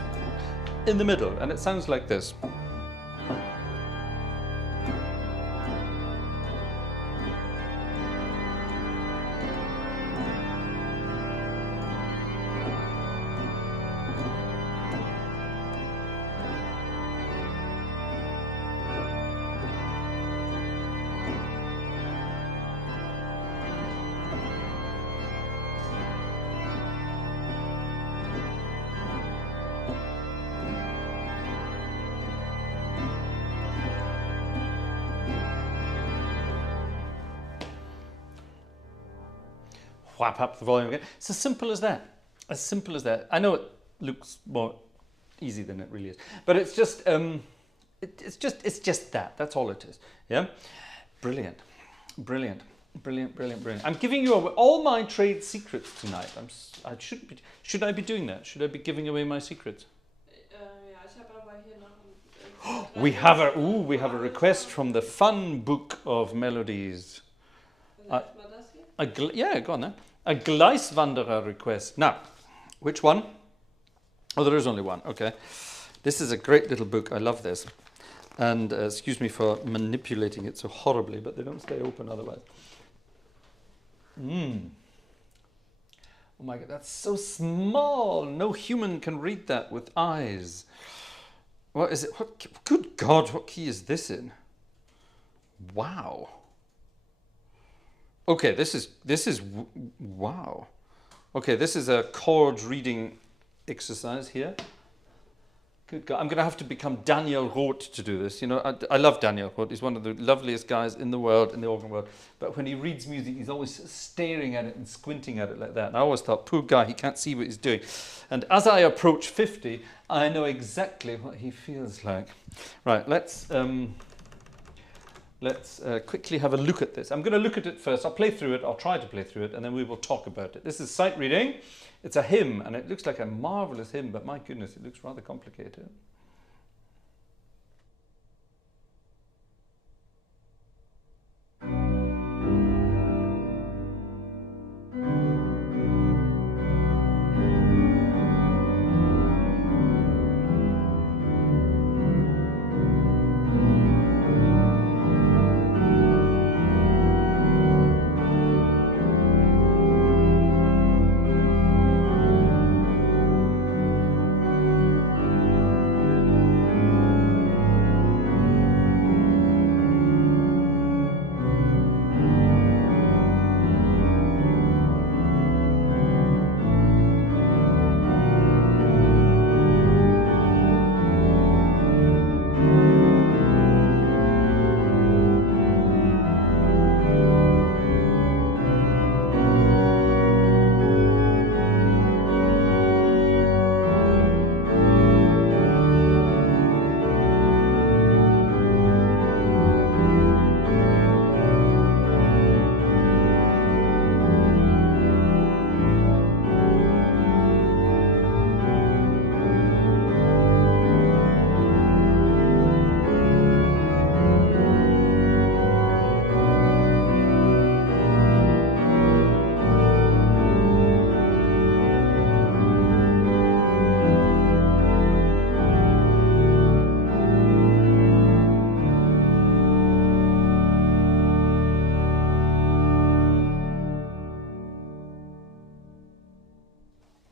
in the middle. And it sounds like this. Whap up the volume again. It's as simple as that. As simple as that. I know it looks more easy than it really is, but it's just it's just that. That's all it is. Yeah, brilliant, brilliant, brilliant, brilliant, brilliant. I'm giving you away all my trade secrets tonight. Should I be doing that? Should I be giving away my secrets? We have a request from the fun book of melodies. Yeah, go on then. A Gleiswanderer request. Now, which one? Oh, there is only one. Okay. This is a great little book. I love this. And excuse me for manipulating it so horribly, but they don't stay open otherwise. Oh my God, that's so small. No human can read that with eyes. What is it? Good God, what key is this in? Wow. Okay, this is wow. Okay, this is a chord reading exercise here. Good God, I'm going to have to become Daniel Roth to do this. You know, I love Daniel Roth. He's one of the loveliest guys in the world, in the organ world. But when he reads music, he's always staring at it and squinting at it like that. And I always thought, poor guy, he can't see what he's doing. And as I approach 50, I know exactly what he feels like. Right, let's quickly have a look at this. I'm going to look at it first. I'll play through it. I'll try to play through it, and then we will talk about it. This is sight reading. It's a hymn, and it looks like a marvelous hymn, but my goodness, it looks rather complicated.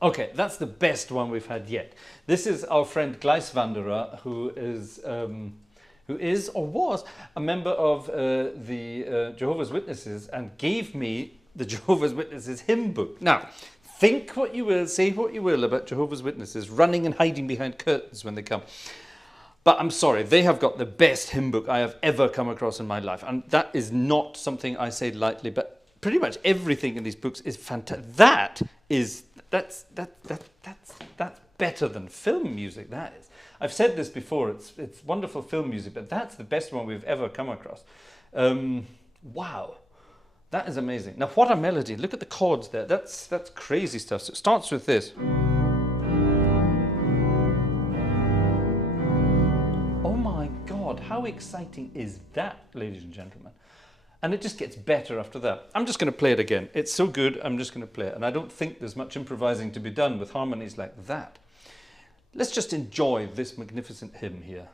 Okay, that's the best one we've had yet. This is our friend Gleiswanderer, who is or was a member of the Jehovah's Witnesses and gave me the Jehovah's Witnesses hymn book. Now, think what you will, say what you will about Jehovah's Witnesses running and hiding behind curtains when they come. But I'm sorry, they have got the best hymn book I have ever come across in my life. And that is not something I say lightly, but pretty much everything in these books is fantastic. That's better than film music, that is. I've said this before, it's wonderful film music, but that's the best one we've ever come across. Wow, that is amazing. Now what a melody, look at the chords there, that's crazy stuff. So it starts with this. Oh my God, how exciting is that, ladies and gentlemen? And it just gets better after that. I'm just going to play it again. It's so good, I'm just going to play it. And I don't think there's much improvising to be done with harmonies like that. Let's just enjoy this magnificent hymn here.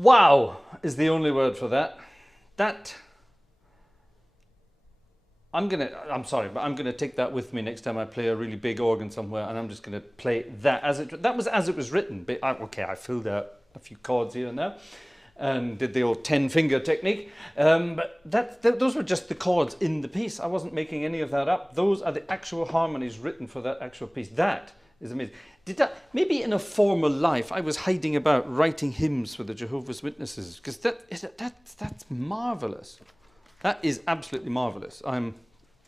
Wow is the only word for that. I'm sorry, but I'm gonna take that with me next time I play a really big organ somewhere, and I'm just gonna play that that was as it was written. But okay, I filled out a few chords here and there, and did the old 10-finger technique. But those were just the chords in the piece. I wasn't making any of that up. Those are the actual harmonies written for that actual piece. That is amazing. Maybe in a former life I was hiding about writing hymns for the Jehovah's Witnesses, because that's marvelous. That is absolutely marvelous. I'm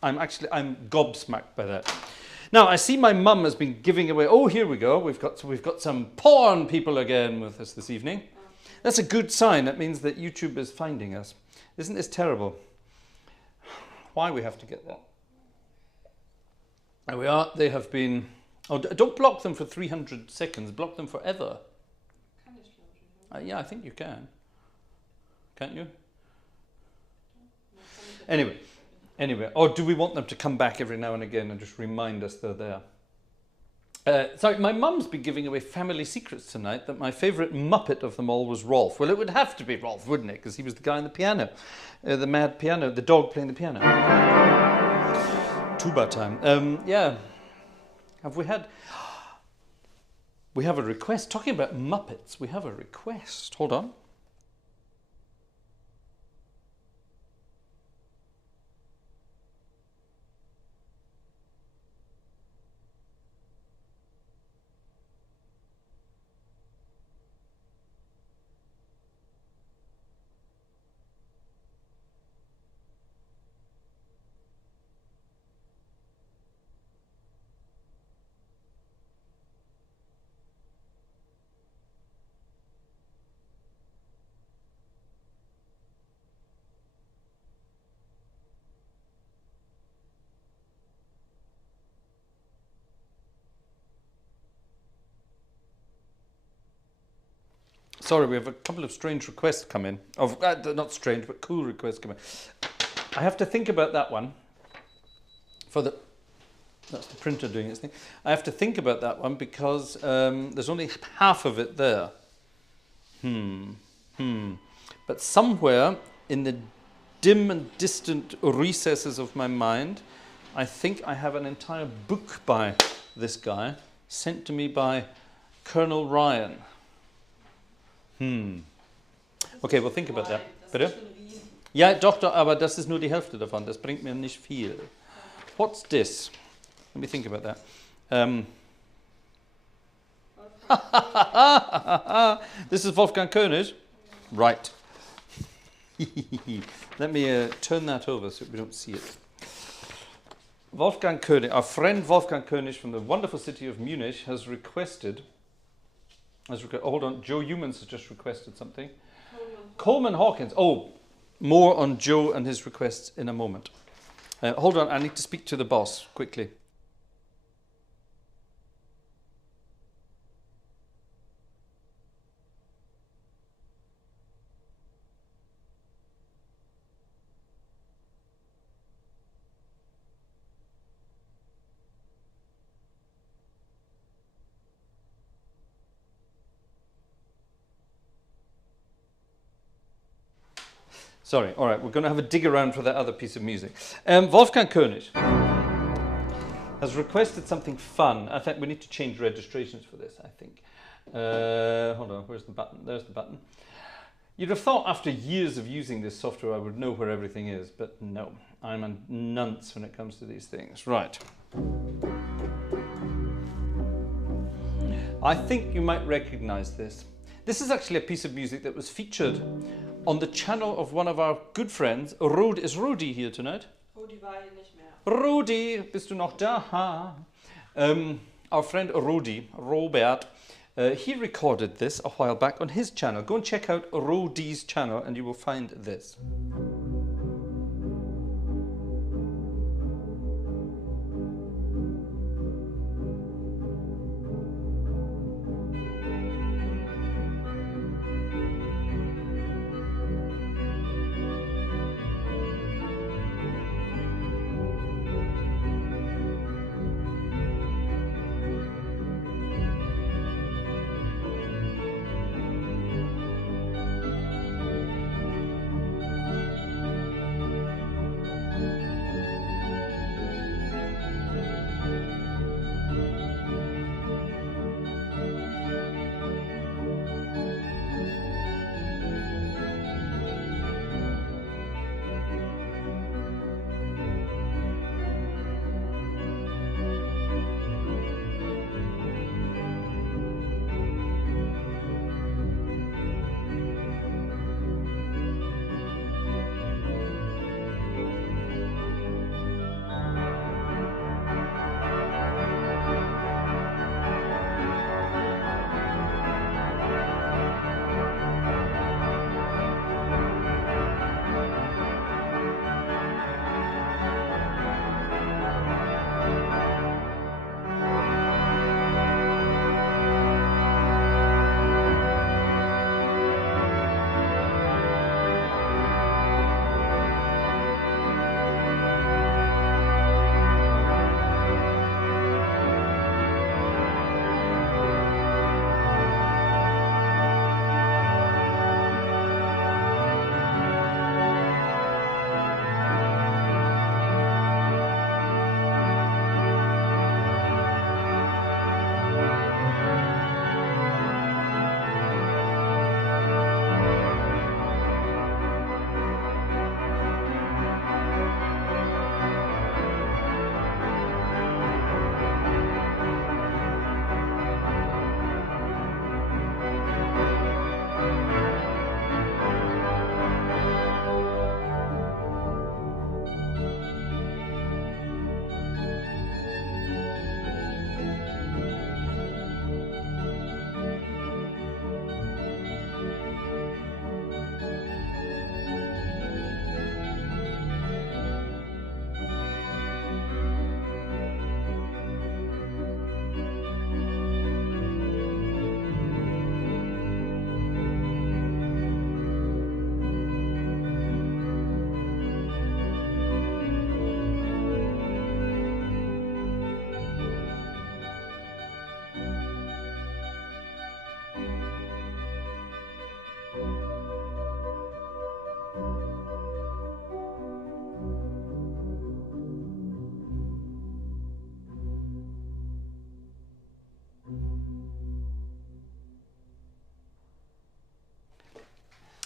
gobsmacked by that. Now I see my mum has been giving away. Oh, here we go. We've got some porn people again with us this evening. That's a good sign. That means that YouTube is finding us. Isn't this terrible? Why we have to get that? There we are. They have been. Oh, don't block them for 300 seconds. Block them forever. Yeah, I think you can. Can't you? Anyway. Or do we want them to come back every now and again and just remind us they're there? Sorry, my mum's been giving away family secrets tonight that my favourite Muppet of them all was Rolf. Well, it would have to be Rolf, wouldn't it? Because he was the guy on the piano. The mad piano, the dog playing the piano. Tuba time. Yeah. Have we had... We have a request. Talking about Muppets, we have a request. Hold on. Sorry, we have a couple of strange requests come in. Not strange, but cool requests come in. I have to think about that one. That's the printer doing its thing. I have to think about that one because there's only half of it there. But somewhere in the dim and distant recesses of my mind, I think I have an entire book by this guy, sent to me by Colonel Ryan. Okay, we'll think about that. Bitte? Ja, doch, aber das ist nur die Hälfte davon. Das bringt mir nicht viel. What's this? Let me think about that. This is Wolfgang König? Right. Let me turn that over so we don't see it. Wolfgang König, our friend Wolfgang König from the wonderful city of Munich has requested... hold on, Joe Humans has just requested something. Coleman Hawkins. Oh, more on Joe and his requests in a moment. Hold on, I need to speak to the boss quickly. Sorry, all right, we're going to have a dig around for that other piece of music. Wolfgang König has requested something fun. I think we need to change registrations for this, I think. Hold on, where's the button? There's the button. You'd have thought after years of using this software I would know where everything is, but no, I'm a nunce when it comes to these things. Right. I think you might recognize this. This is actually a piece of music that was featured on the channel of one of our good friends. Is Rudi here tonight? Rudi war hier nicht mehr. Rudi, bist du noch da? Our friend Rudi, Robert, he recorded this a while back on his channel. Go and check out Rudi's channel and you will find this.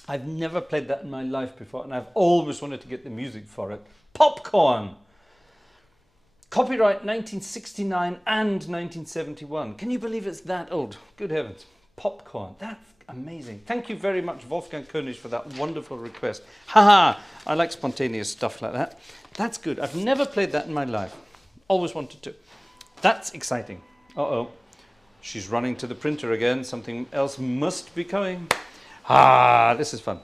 I've never played that in my life before, and I've always wanted to get the music for it. Popcorn. Copyright 1969 and 1971. Can you believe it's that old? Good heavens. Popcorn. That's amazing. Thank you very much, Wolfgang König, for that wonderful request. Haha, I like spontaneous stuff like that. That's good. I've never played that in my life. Always wanted to. That's exciting. Uh-oh. She's running to the printer again. Something else must be coming. Ah, this is fun.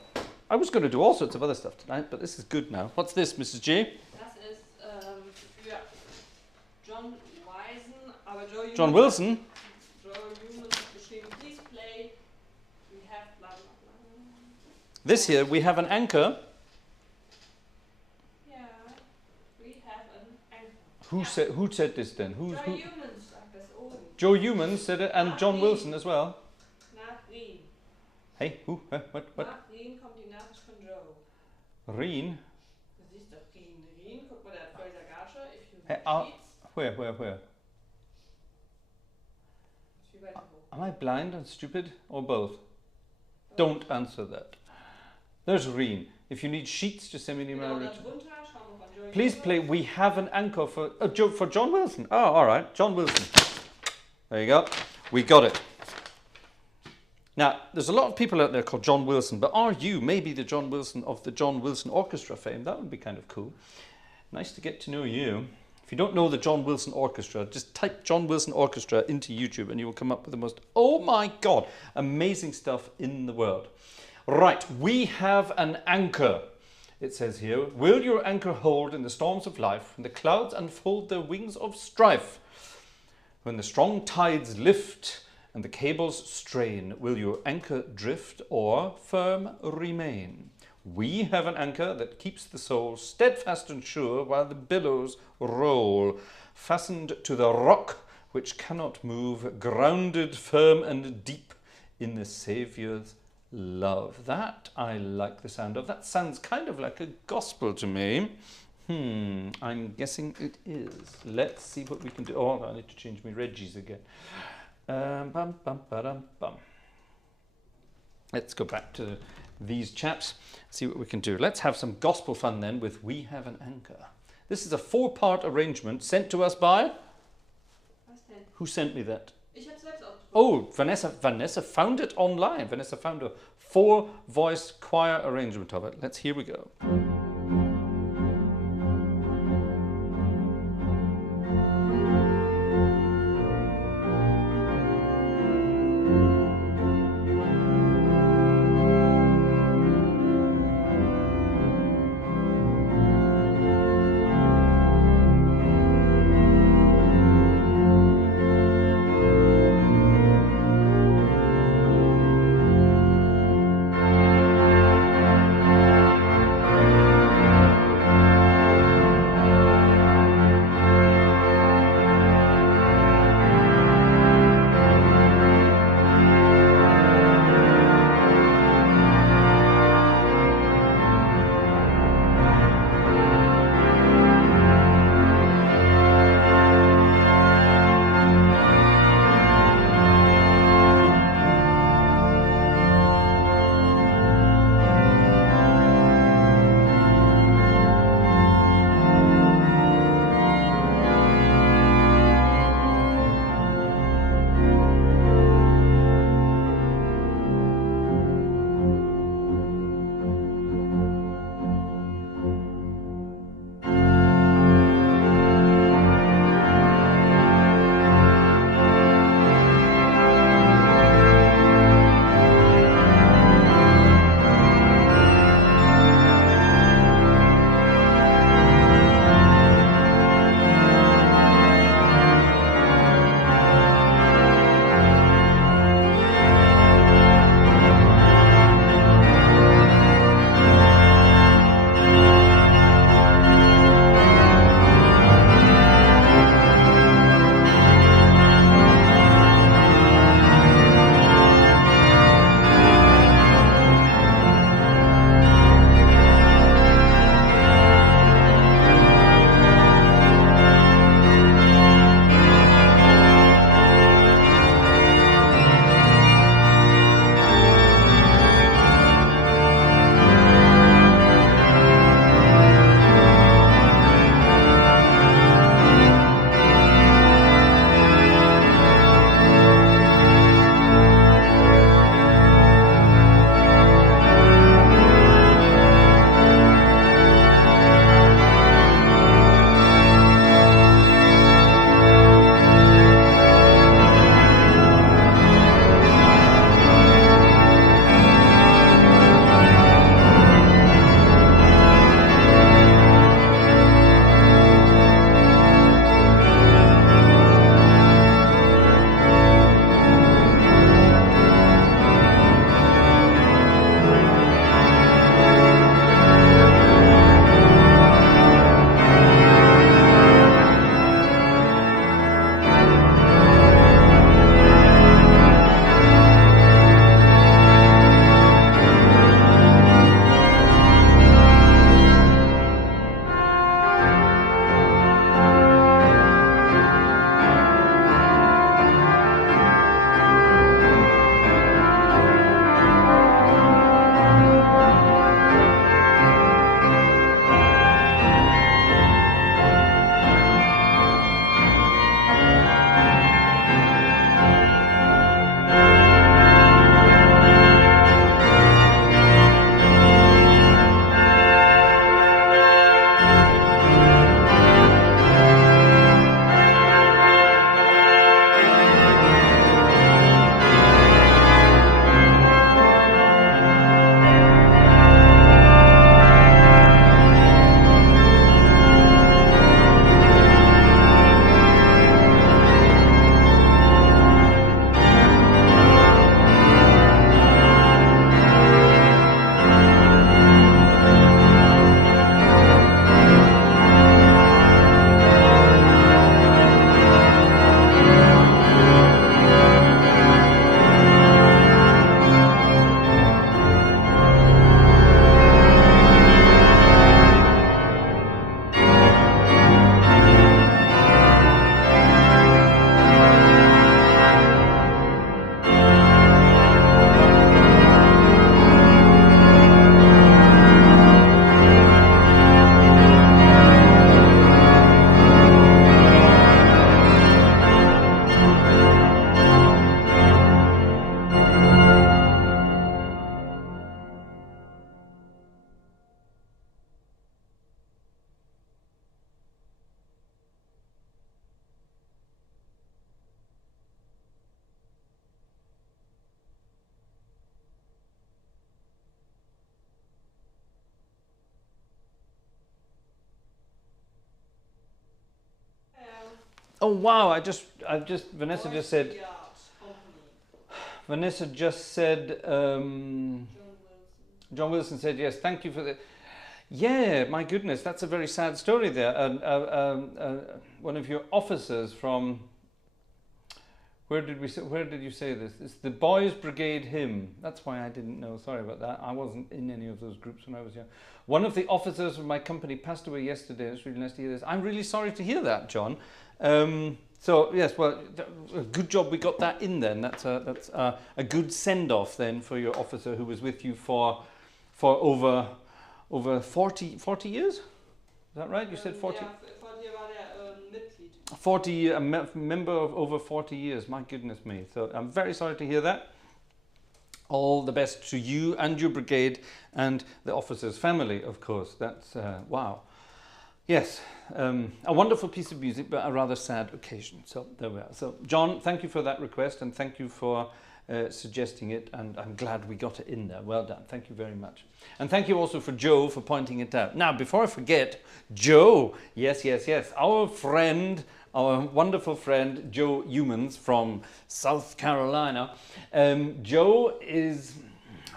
I was going to do all sorts of other stuff tonight, but this is good now. What's this, Mrs. G? Das ist für John Wilson, aber John Wilson? Joe Newman hat geschrieben, please play, we have blah blah blah. This here, we have an anchor. Yeah, we have an anchor. Who said this then? Joe Newman sagt das oben. Joe Newman said it, and John Wilson as well. Nach Rien. Hey, who? What? Nach Rien kommt die Nachricht von Joe. Rien? Du siehst doch Rien. Rien, guck mal, der hat Fraser Gartshore, if you Hey, cheats. where? Ist wie weiter hoch. Am I blind and stupid, or both? Don't answer that. There's Rien. If you need sheets, just send me an email. Genau, darunter schauen wir von Joe Please Newman. play We Have an Anchor for John Wilson. Oh, all right, John Wilson. There you go. We got it. Now, there's a lot of people out there called John Wilson, but are you maybe the John Wilson of the John Wilson Orchestra fame? That would be kind of cool. Nice to get to know you. If you don't know the John Wilson Orchestra, just type John Wilson Orchestra into YouTube and you will come up with the most, oh my God, amazing stuff in the world. Right, we have an anchor. It says here, will your anchor hold in the storms of life when the clouds unfold their wings of strife? When the strong tides lift and the cables strain, will your anchor drift or firm remain? We have an anchor that keeps the soul steadfast and sure while the billows roll, fastened to the rock which cannot move, grounded firm and deep in the Saviour's love. That I like the sound of. That sounds kind of like a gospel to me. I'm guessing it is. Let's see what we can do. Oh, I need to change my Reggies again. Let's go back to these chaps, see what we can do. Let's have some gospel fun then with We Have an Anchor. This is a 4-part arrangement sent to us by... Was denn? Who sent me that? Ich hab's selbst ausgesucht. Oh, Vanessa found it online. Vanessa found a 4-voice choir arrangement of it. Here we go. Oh wow! Vanessa just said. Vanessa just said. John Wilson said yes. Thank you for the. Yeah, my goodness, that's a very sad story there. One of your officers from. Where did you say this? It's the Boys Brigade hymn. That's why I didn't know. Sorry about that. I wasn't in any of those groups when I was young. One of the officers of my company passed away yesterday. It's really nice to hear this. I'm really sorry to hear that, John. So yes, well, good job we got that in then. That's a good send-off then for your officer who was with you for over 40 years. Is that right? You said 40. Ja, vor dir war der Mitglied. 40, a member of over 40 years. My goodness me. So I'm very sorry to hear that. All the best to you and your brigade and the officer's family, of course. That's wow. Yes, a wonderful piece of music, but a rather sad occasion. So there we are. So John, thank you for that request and thank you for suggesting it, and I'm glad we got it in there. Well done. Thank you very much. And thank you also for Joe for pointing it out. Now, before I forget, Joe, yes, our friend, our wonderful friend, Joe Humans from South Carolina. Joe is,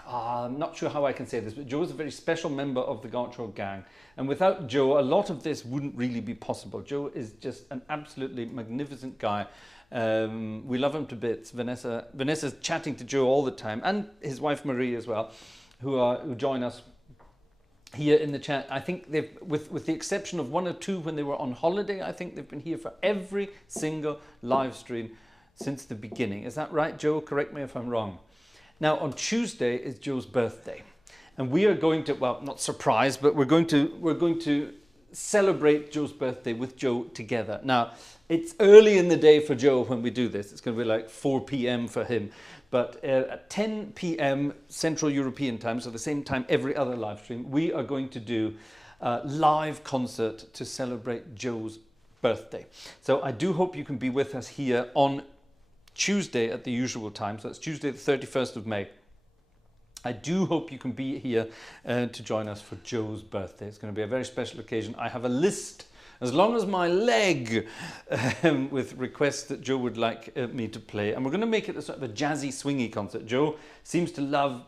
I'm not sure how I can say this, but Joe is a very special member of the Gartshore gang. And without Joe, a lot of this wouldn't really be possible. Joe is just an absolutely magnificent guy. We love him to bits. Vanessa's chatting to Joe all the time, and his wife Marie as well, who join us here in the chat. I think they've, with the exception of one or two when they were on holiday, I think they've been here for every single live stream since the beginning. Is that right, Joe? Correct me if I'm wrong. Now, on Tuesday is Joe's birthday, and we are going to, well, not surprised, but we're going to celebrate Joe's birthday with Joe together. Now, it's early in the day for Joe when we do this. It's going to be like 4 p.m. for him. But at 10 p.m. Central European time, so the same time every other live stream, we are going to do a live concert to celebrate Joe's birthday. So I do hope you can be with us here on Tuesday at the usual time. So that's Tuesday the 31st of May. I do hope you can be here to join us for Joe's birthday. It's going to be a very special occasion. I have a list as long as my leg with requests that Joe would like me to play. And we're going to make it a sort of a jazzy, swingy concert. Joe seems to love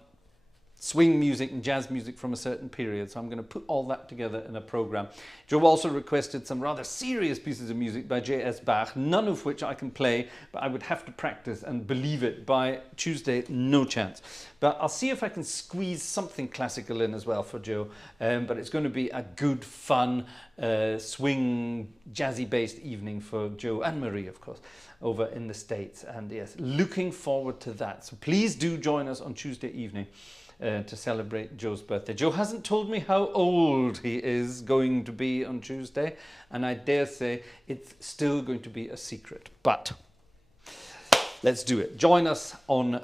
swing music and jazz music from a certain period, so I'm going to put all that together in a program. Joe also requested some rather serious pieces of music by J.S. Bach, none of which I can play, but I would have to practice, and believe it, by Tuesday, no chance. But I'll see if I can squeeze something classical in as well for Joe, but it's going to be a good, fun, swing, jazzy-based evening for Joe and Marie, of course, over in the States. And yes, looking forward to that. So please do join us on Tuesday evening to celebrate Joe's birthday. Joe hasn't told me how old he is going to be on Tuesday, and I dare say it's still going to be a secret. But let's do it. Join us on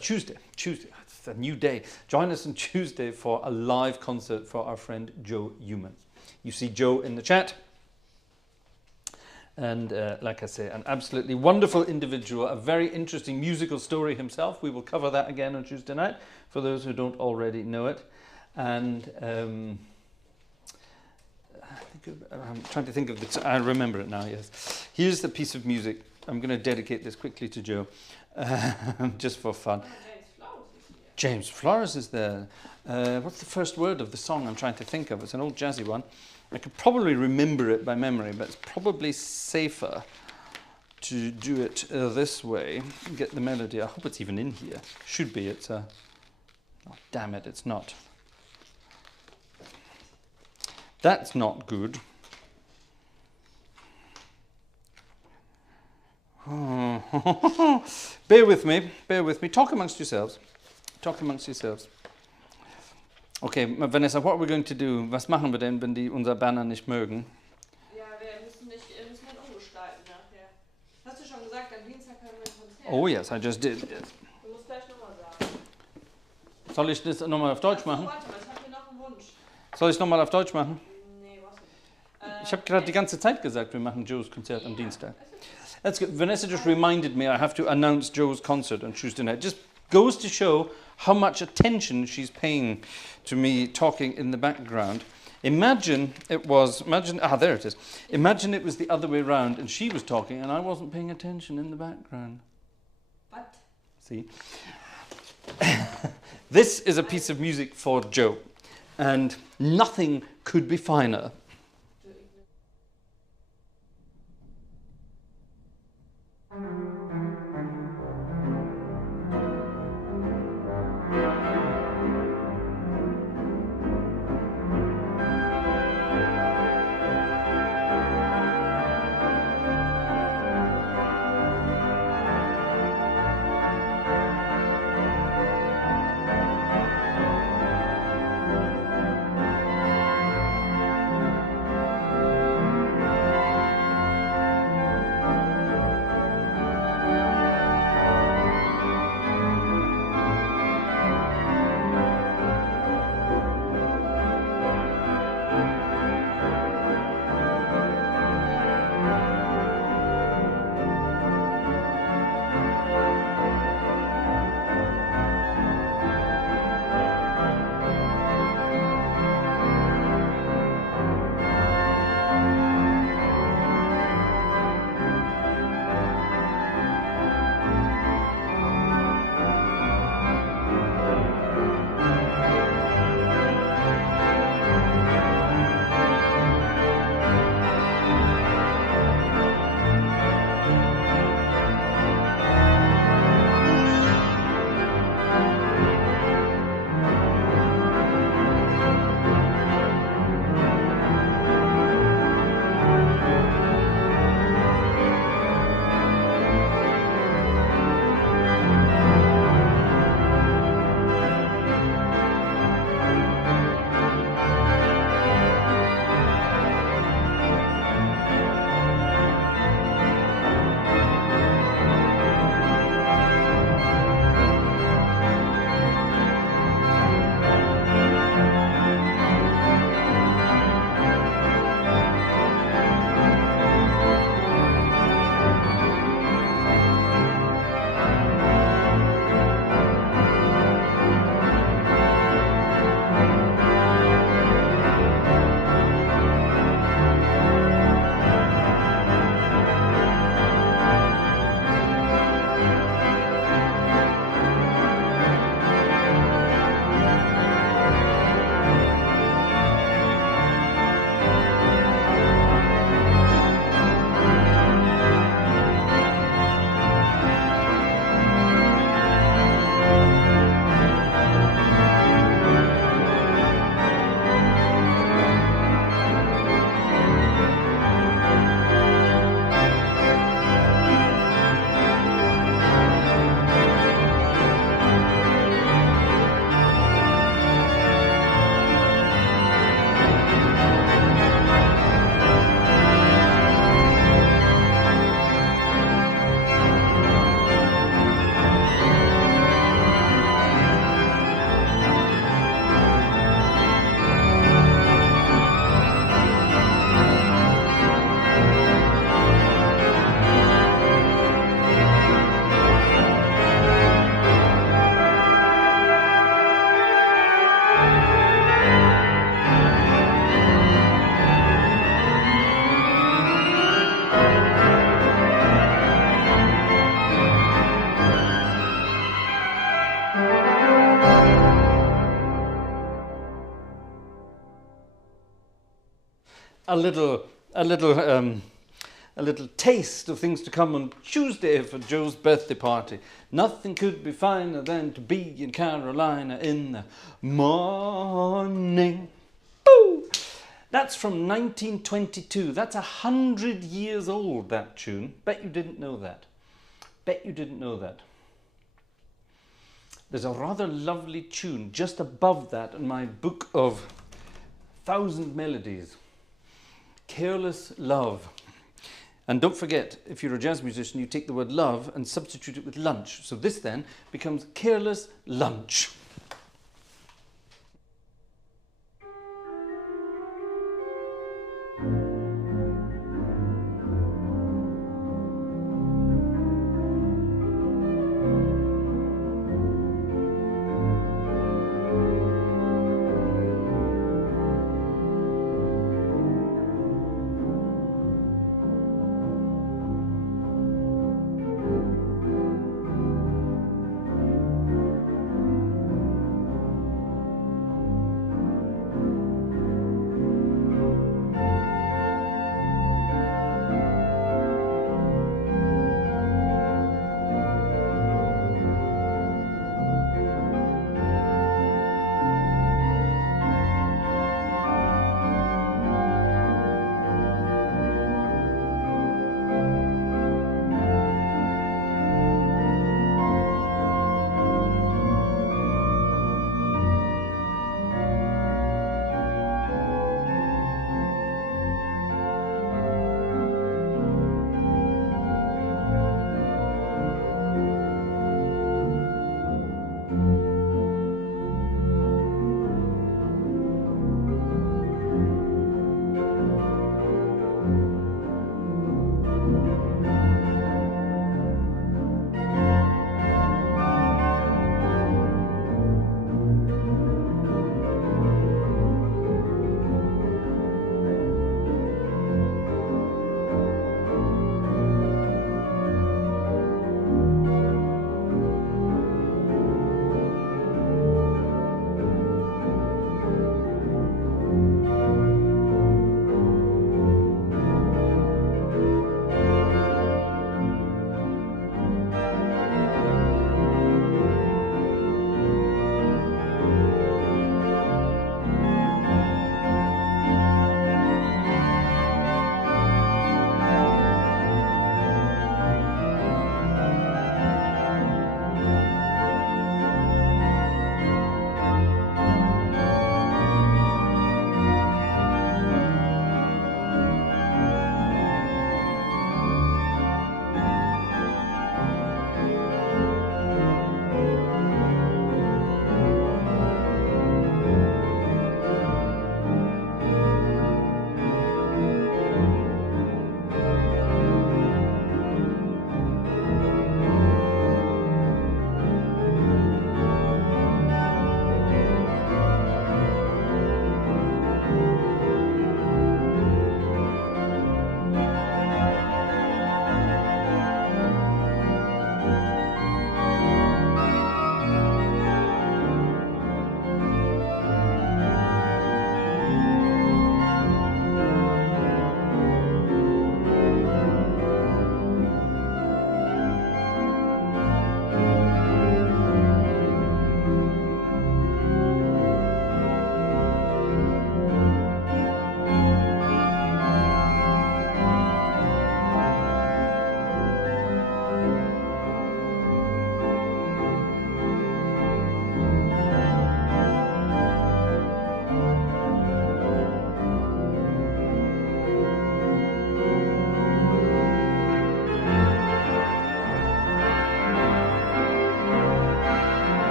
Tuesday. Tuesday, it's a new day. Join us on Tuesday for a live concert for our friend Joe Humans. You see Joe in the chat. And like I say, an absolutely wonderful individual, a very interesting musical story himself. We will cover that again on Tuesday night, for those who don't already know it. And I'm trying to think of I remember it now, yes. Here's the piece of music. I'm going to dedicate this quickly to Joe, just for fun. James Flores is there. What's the first word of the song I'm trying to think of? It's an old jazzy one. I could probably remember it by memory, but it's probably safer to do it this way. Get the melody. I hope it's even in here. Should be. It's a... Oh, damn it, it's not. That's not good. Oh. Bear with me. Bear with me. Talk amongst yourselves. Talk amongst yourselves. Okay, Vanessa, what are we going to do? Was machen wir denn, wenn die unser Banner nicht mögen? Ja, wir müssen halt umgestalten nachher. Hast du schon gesagt, am Dienstag haben wir ein Konzert? Oh yes, I just did. Yes. Du musst gleich nochmal sagen. Soll ich das nochmal auf Deutsch machen? Warte mal, ich habe hier noch einen Wunsch. Soll ich es nochmal auf Deutsch machen? Nee, was nicht. Ich habe gerade die ganze Zeit gesagt, wir machen Joe's Konzert am Dienstag. That's good. Vanessa just reminded me I have to announce Joe's concert on Tuesday night. Just goes to show how much attention she's paying to me talking in the background. Imagine there it is. Imagine it was the other way around and she was talking and I wasn't paying attention in the background. What? See? This is a piece of music for Joe, and nothing could be finer. a little taste of things to come on Tuesday for Joe's birthday party. Nothing could be finer than to be in Carolina in the morning. Boo! That's from 1922. That's 100 years old, that tune. Bet you didn't know that. Bet you didn't know that. There's a rather lovely tune just above that in my book of 1,000 melodies. Careless Love. And don't forget, if you're a jazz musician, you take the word love and substitute it with lunch. So this then becomes Careless Lunch.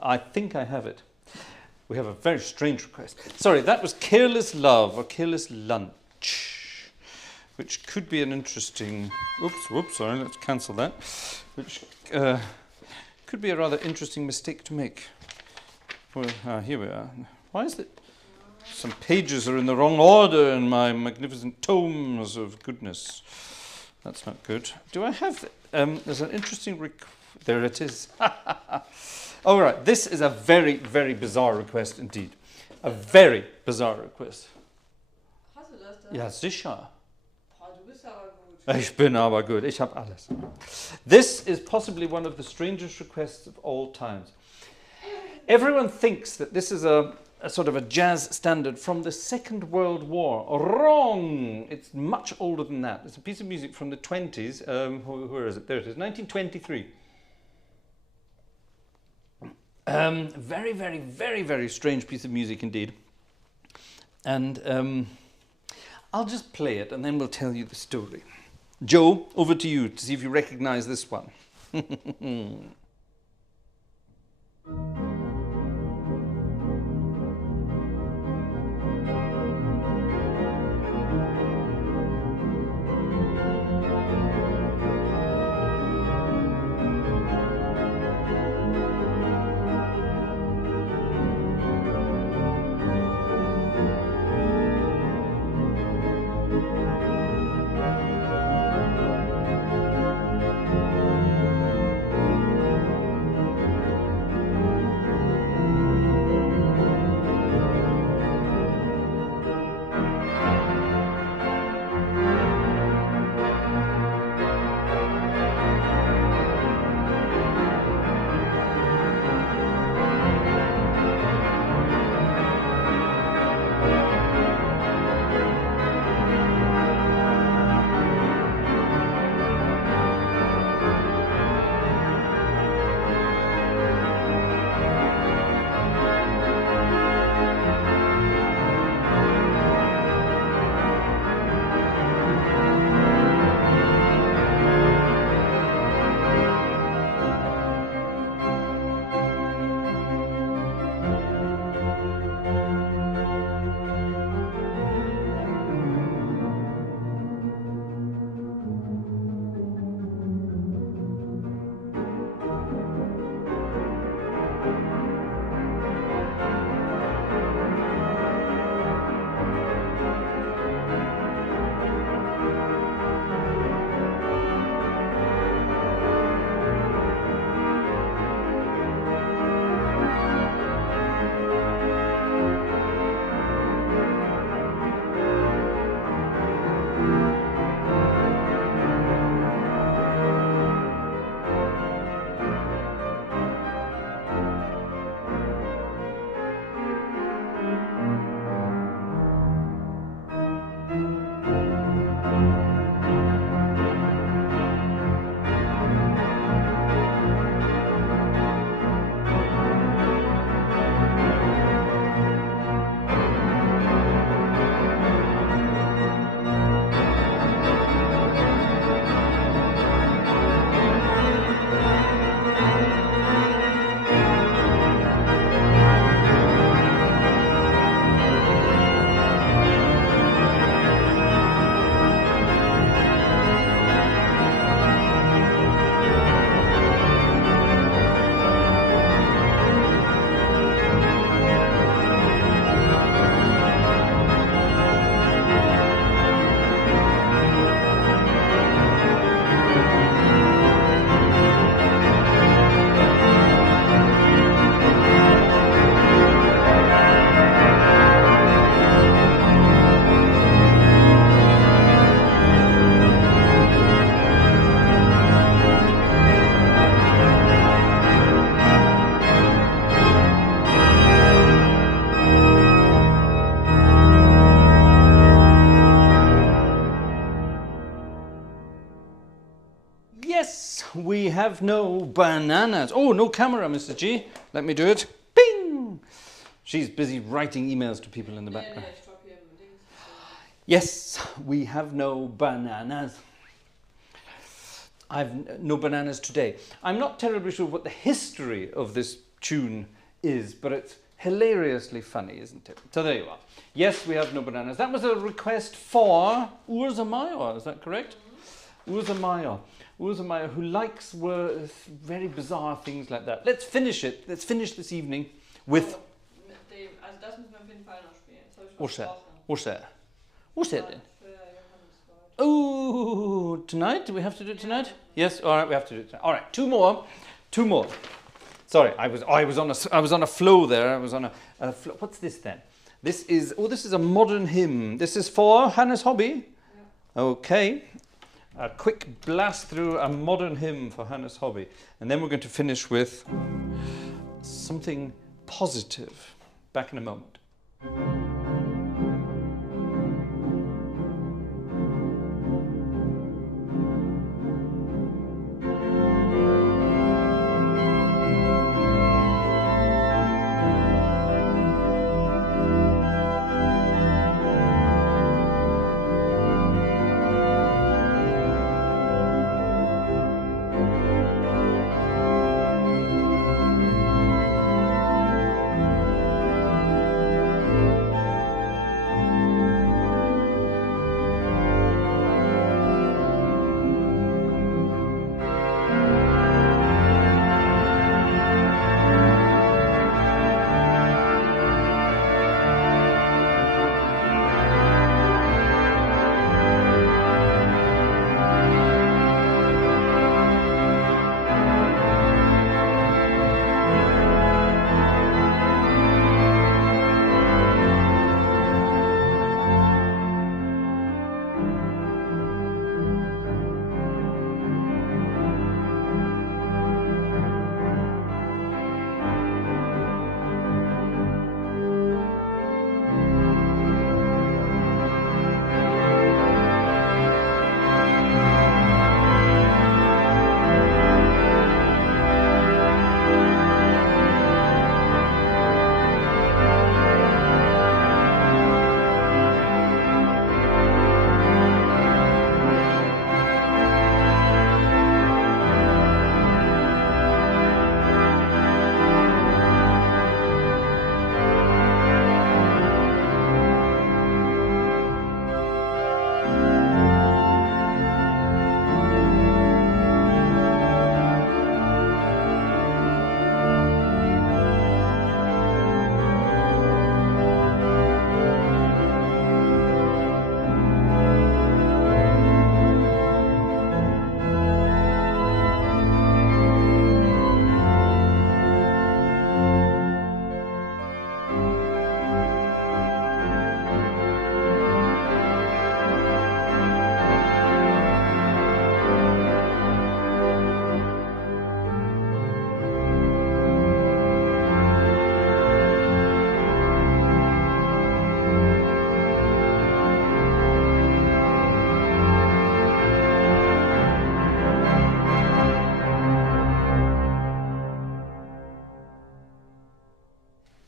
I think I have it. We have a very strange request. Sorry, that was Careless Love or Careless Lunch, which could be an interesting... Whoops, sorry, let's cancel that. Which could be a rather interesting mistake to make. Well, here we are. Why is it? Some pages are in the wrong order in my magnificent tomes of goodness. That's not good. Do I have... there's an interesting... There it is. All right, this is a very, very bizarre request indeed. A very bizarre request. Hast du das da? Ja, sicher. Boah, du bist aber gut. Ich bin aber gut. Ich habe alles. This is possibly one of the strangest requests of all times. Everyone thinks that this is a sort of a jazz standard from the Second World War. Wrong! It's much older than that. It's a piece of music from the 20s. Where is it? There it is. 1923. Very, very, very, very strange piece of music indeed. And I'll just play it and then we'll tell you the story. Joe, over to you to see if you recognize this one. We have no bananas. Oh, no camera, Mr. G. Let me do it. Bing! She's busy writing emails to people in the background. Yes, we have no bananas. I've no bananas today. I'm not terribly sure what the history of this tune is, but it's hilariously funny, isn't it? So there you are. Yes, we have no bananas. That was a request for Ursa Meyer, is that correct? Ursa Meyer. Ursa Meyer, who likes very bizarre things like that. Let's finish it. Let's finish this evening with... Also das müssen wir auf jeden Fall noch spielen. Das habe ich What's that? versprochen. What's that? What's that then? Für Johannesburg. Oh, tonight? Do we have to do it tonight? Yes. All right, we have to do it tonight. All right, two more. Sorry, I was on a flow there. I was on a flow. What's this then? This is a modern hymn. This is for Hannes Hobby. Yeah. Okay. A quick blast through a modern hymn for Hannes Hobby, and then we're going to finish with something positive. Back in a moment.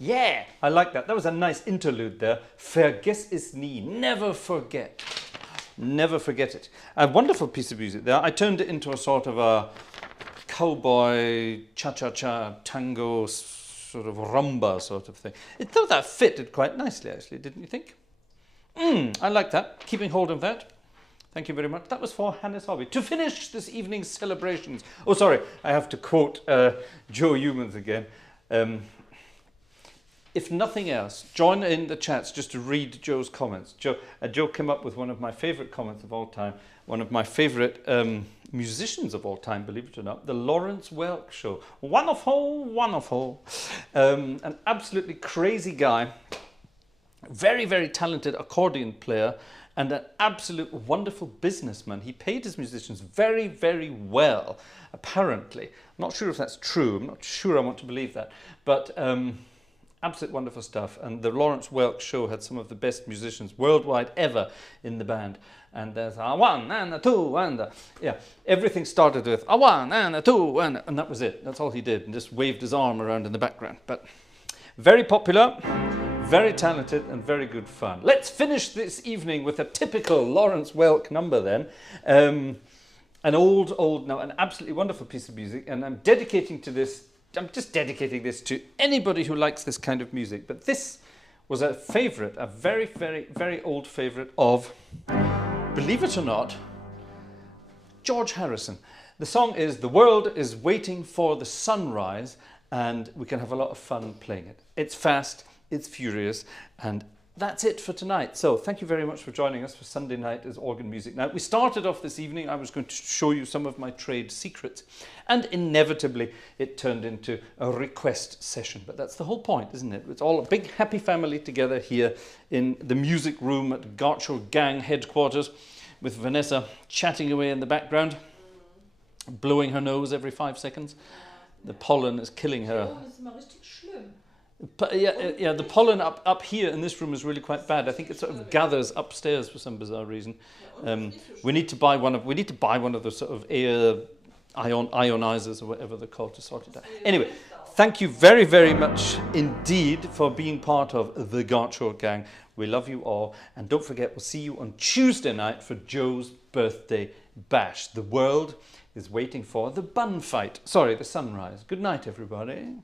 Yeah, I like that. That was a nice interlude there. Vergiss es nie. Never forget. Never forget it. A wonderful piece of music there. I turned it into a sort of a cowboy, cha-cha-cha, tango, sort of rumba sort of thing. It thought that fitted quite nicely, actually, didn't you think? I like that. Keeping hold of that. Thank you very much. That was for Hannes Hobby. To finish this evening's celebrations. Oh, sorry, I have to quote Joe Humans again. If nothing else, join in the chats just to read Joe's comments. Joe came up with one of my favourite comments of all time, one of my favourite musicians of all time, believe it or not, the Lawrence Welk Show. Wonderful, wonderful. An absolutely crazy guy, very, very talented accordion player, and an absolute wonderful businessman. He paid his musicians very, very well, apparently. I'm not sure if that's true. I'm not sure I want to believe that. But absolute wonderful stuff. And the Lawrence Welk Show had some of the best musicians worldwide ever in the band. And there's a one and a two and a... Yeah, everything started with a one and a two and that was it. That's all he did. And just waved his arm around in the background. But very popular, very talented and very good fun. Let's finish this evening with a typical Lawrence Welk number then. An absolutely wonderful piece of music. And I'm dedicating to this I'm just dedicating this to anybody who likes this kind of music. But this was a favourite, a very, very, very old favourite of, believe it or not, George Harrison. The song is "The World is Waiting for the Sunrise," and we can have a lot of fun playing it. It's fast, it's furious, and that's it for tonight. So thank you very much for joining us for Sunday night as Organ Music Night. We started off this evening, I was going to show you some of my trade secrets, and inevitably it turned into a request session. But that's the whole point, isn't it? It's all a big happy family together here in the music room at Gartshore Gang headquarters, with Vanessa chatting away in the background, blowing her nose every 5 seconds. The pollen is killing her. Yeah, the pollen up here in this room is really quite bad. I think it sort of gathers upstairs for some bizarre reason. We need to buy one of those sort of air ionizers or whatever they're called to sort it out. Anyway, thank you very, very much indeed for being part of the Gartshore Gang. We love you all, and don't forget, we'll see you on Tuesday night for Joe's birthday bash. The world is waiting for the bun fight. Sorry, the sunrise. Good night, everybody.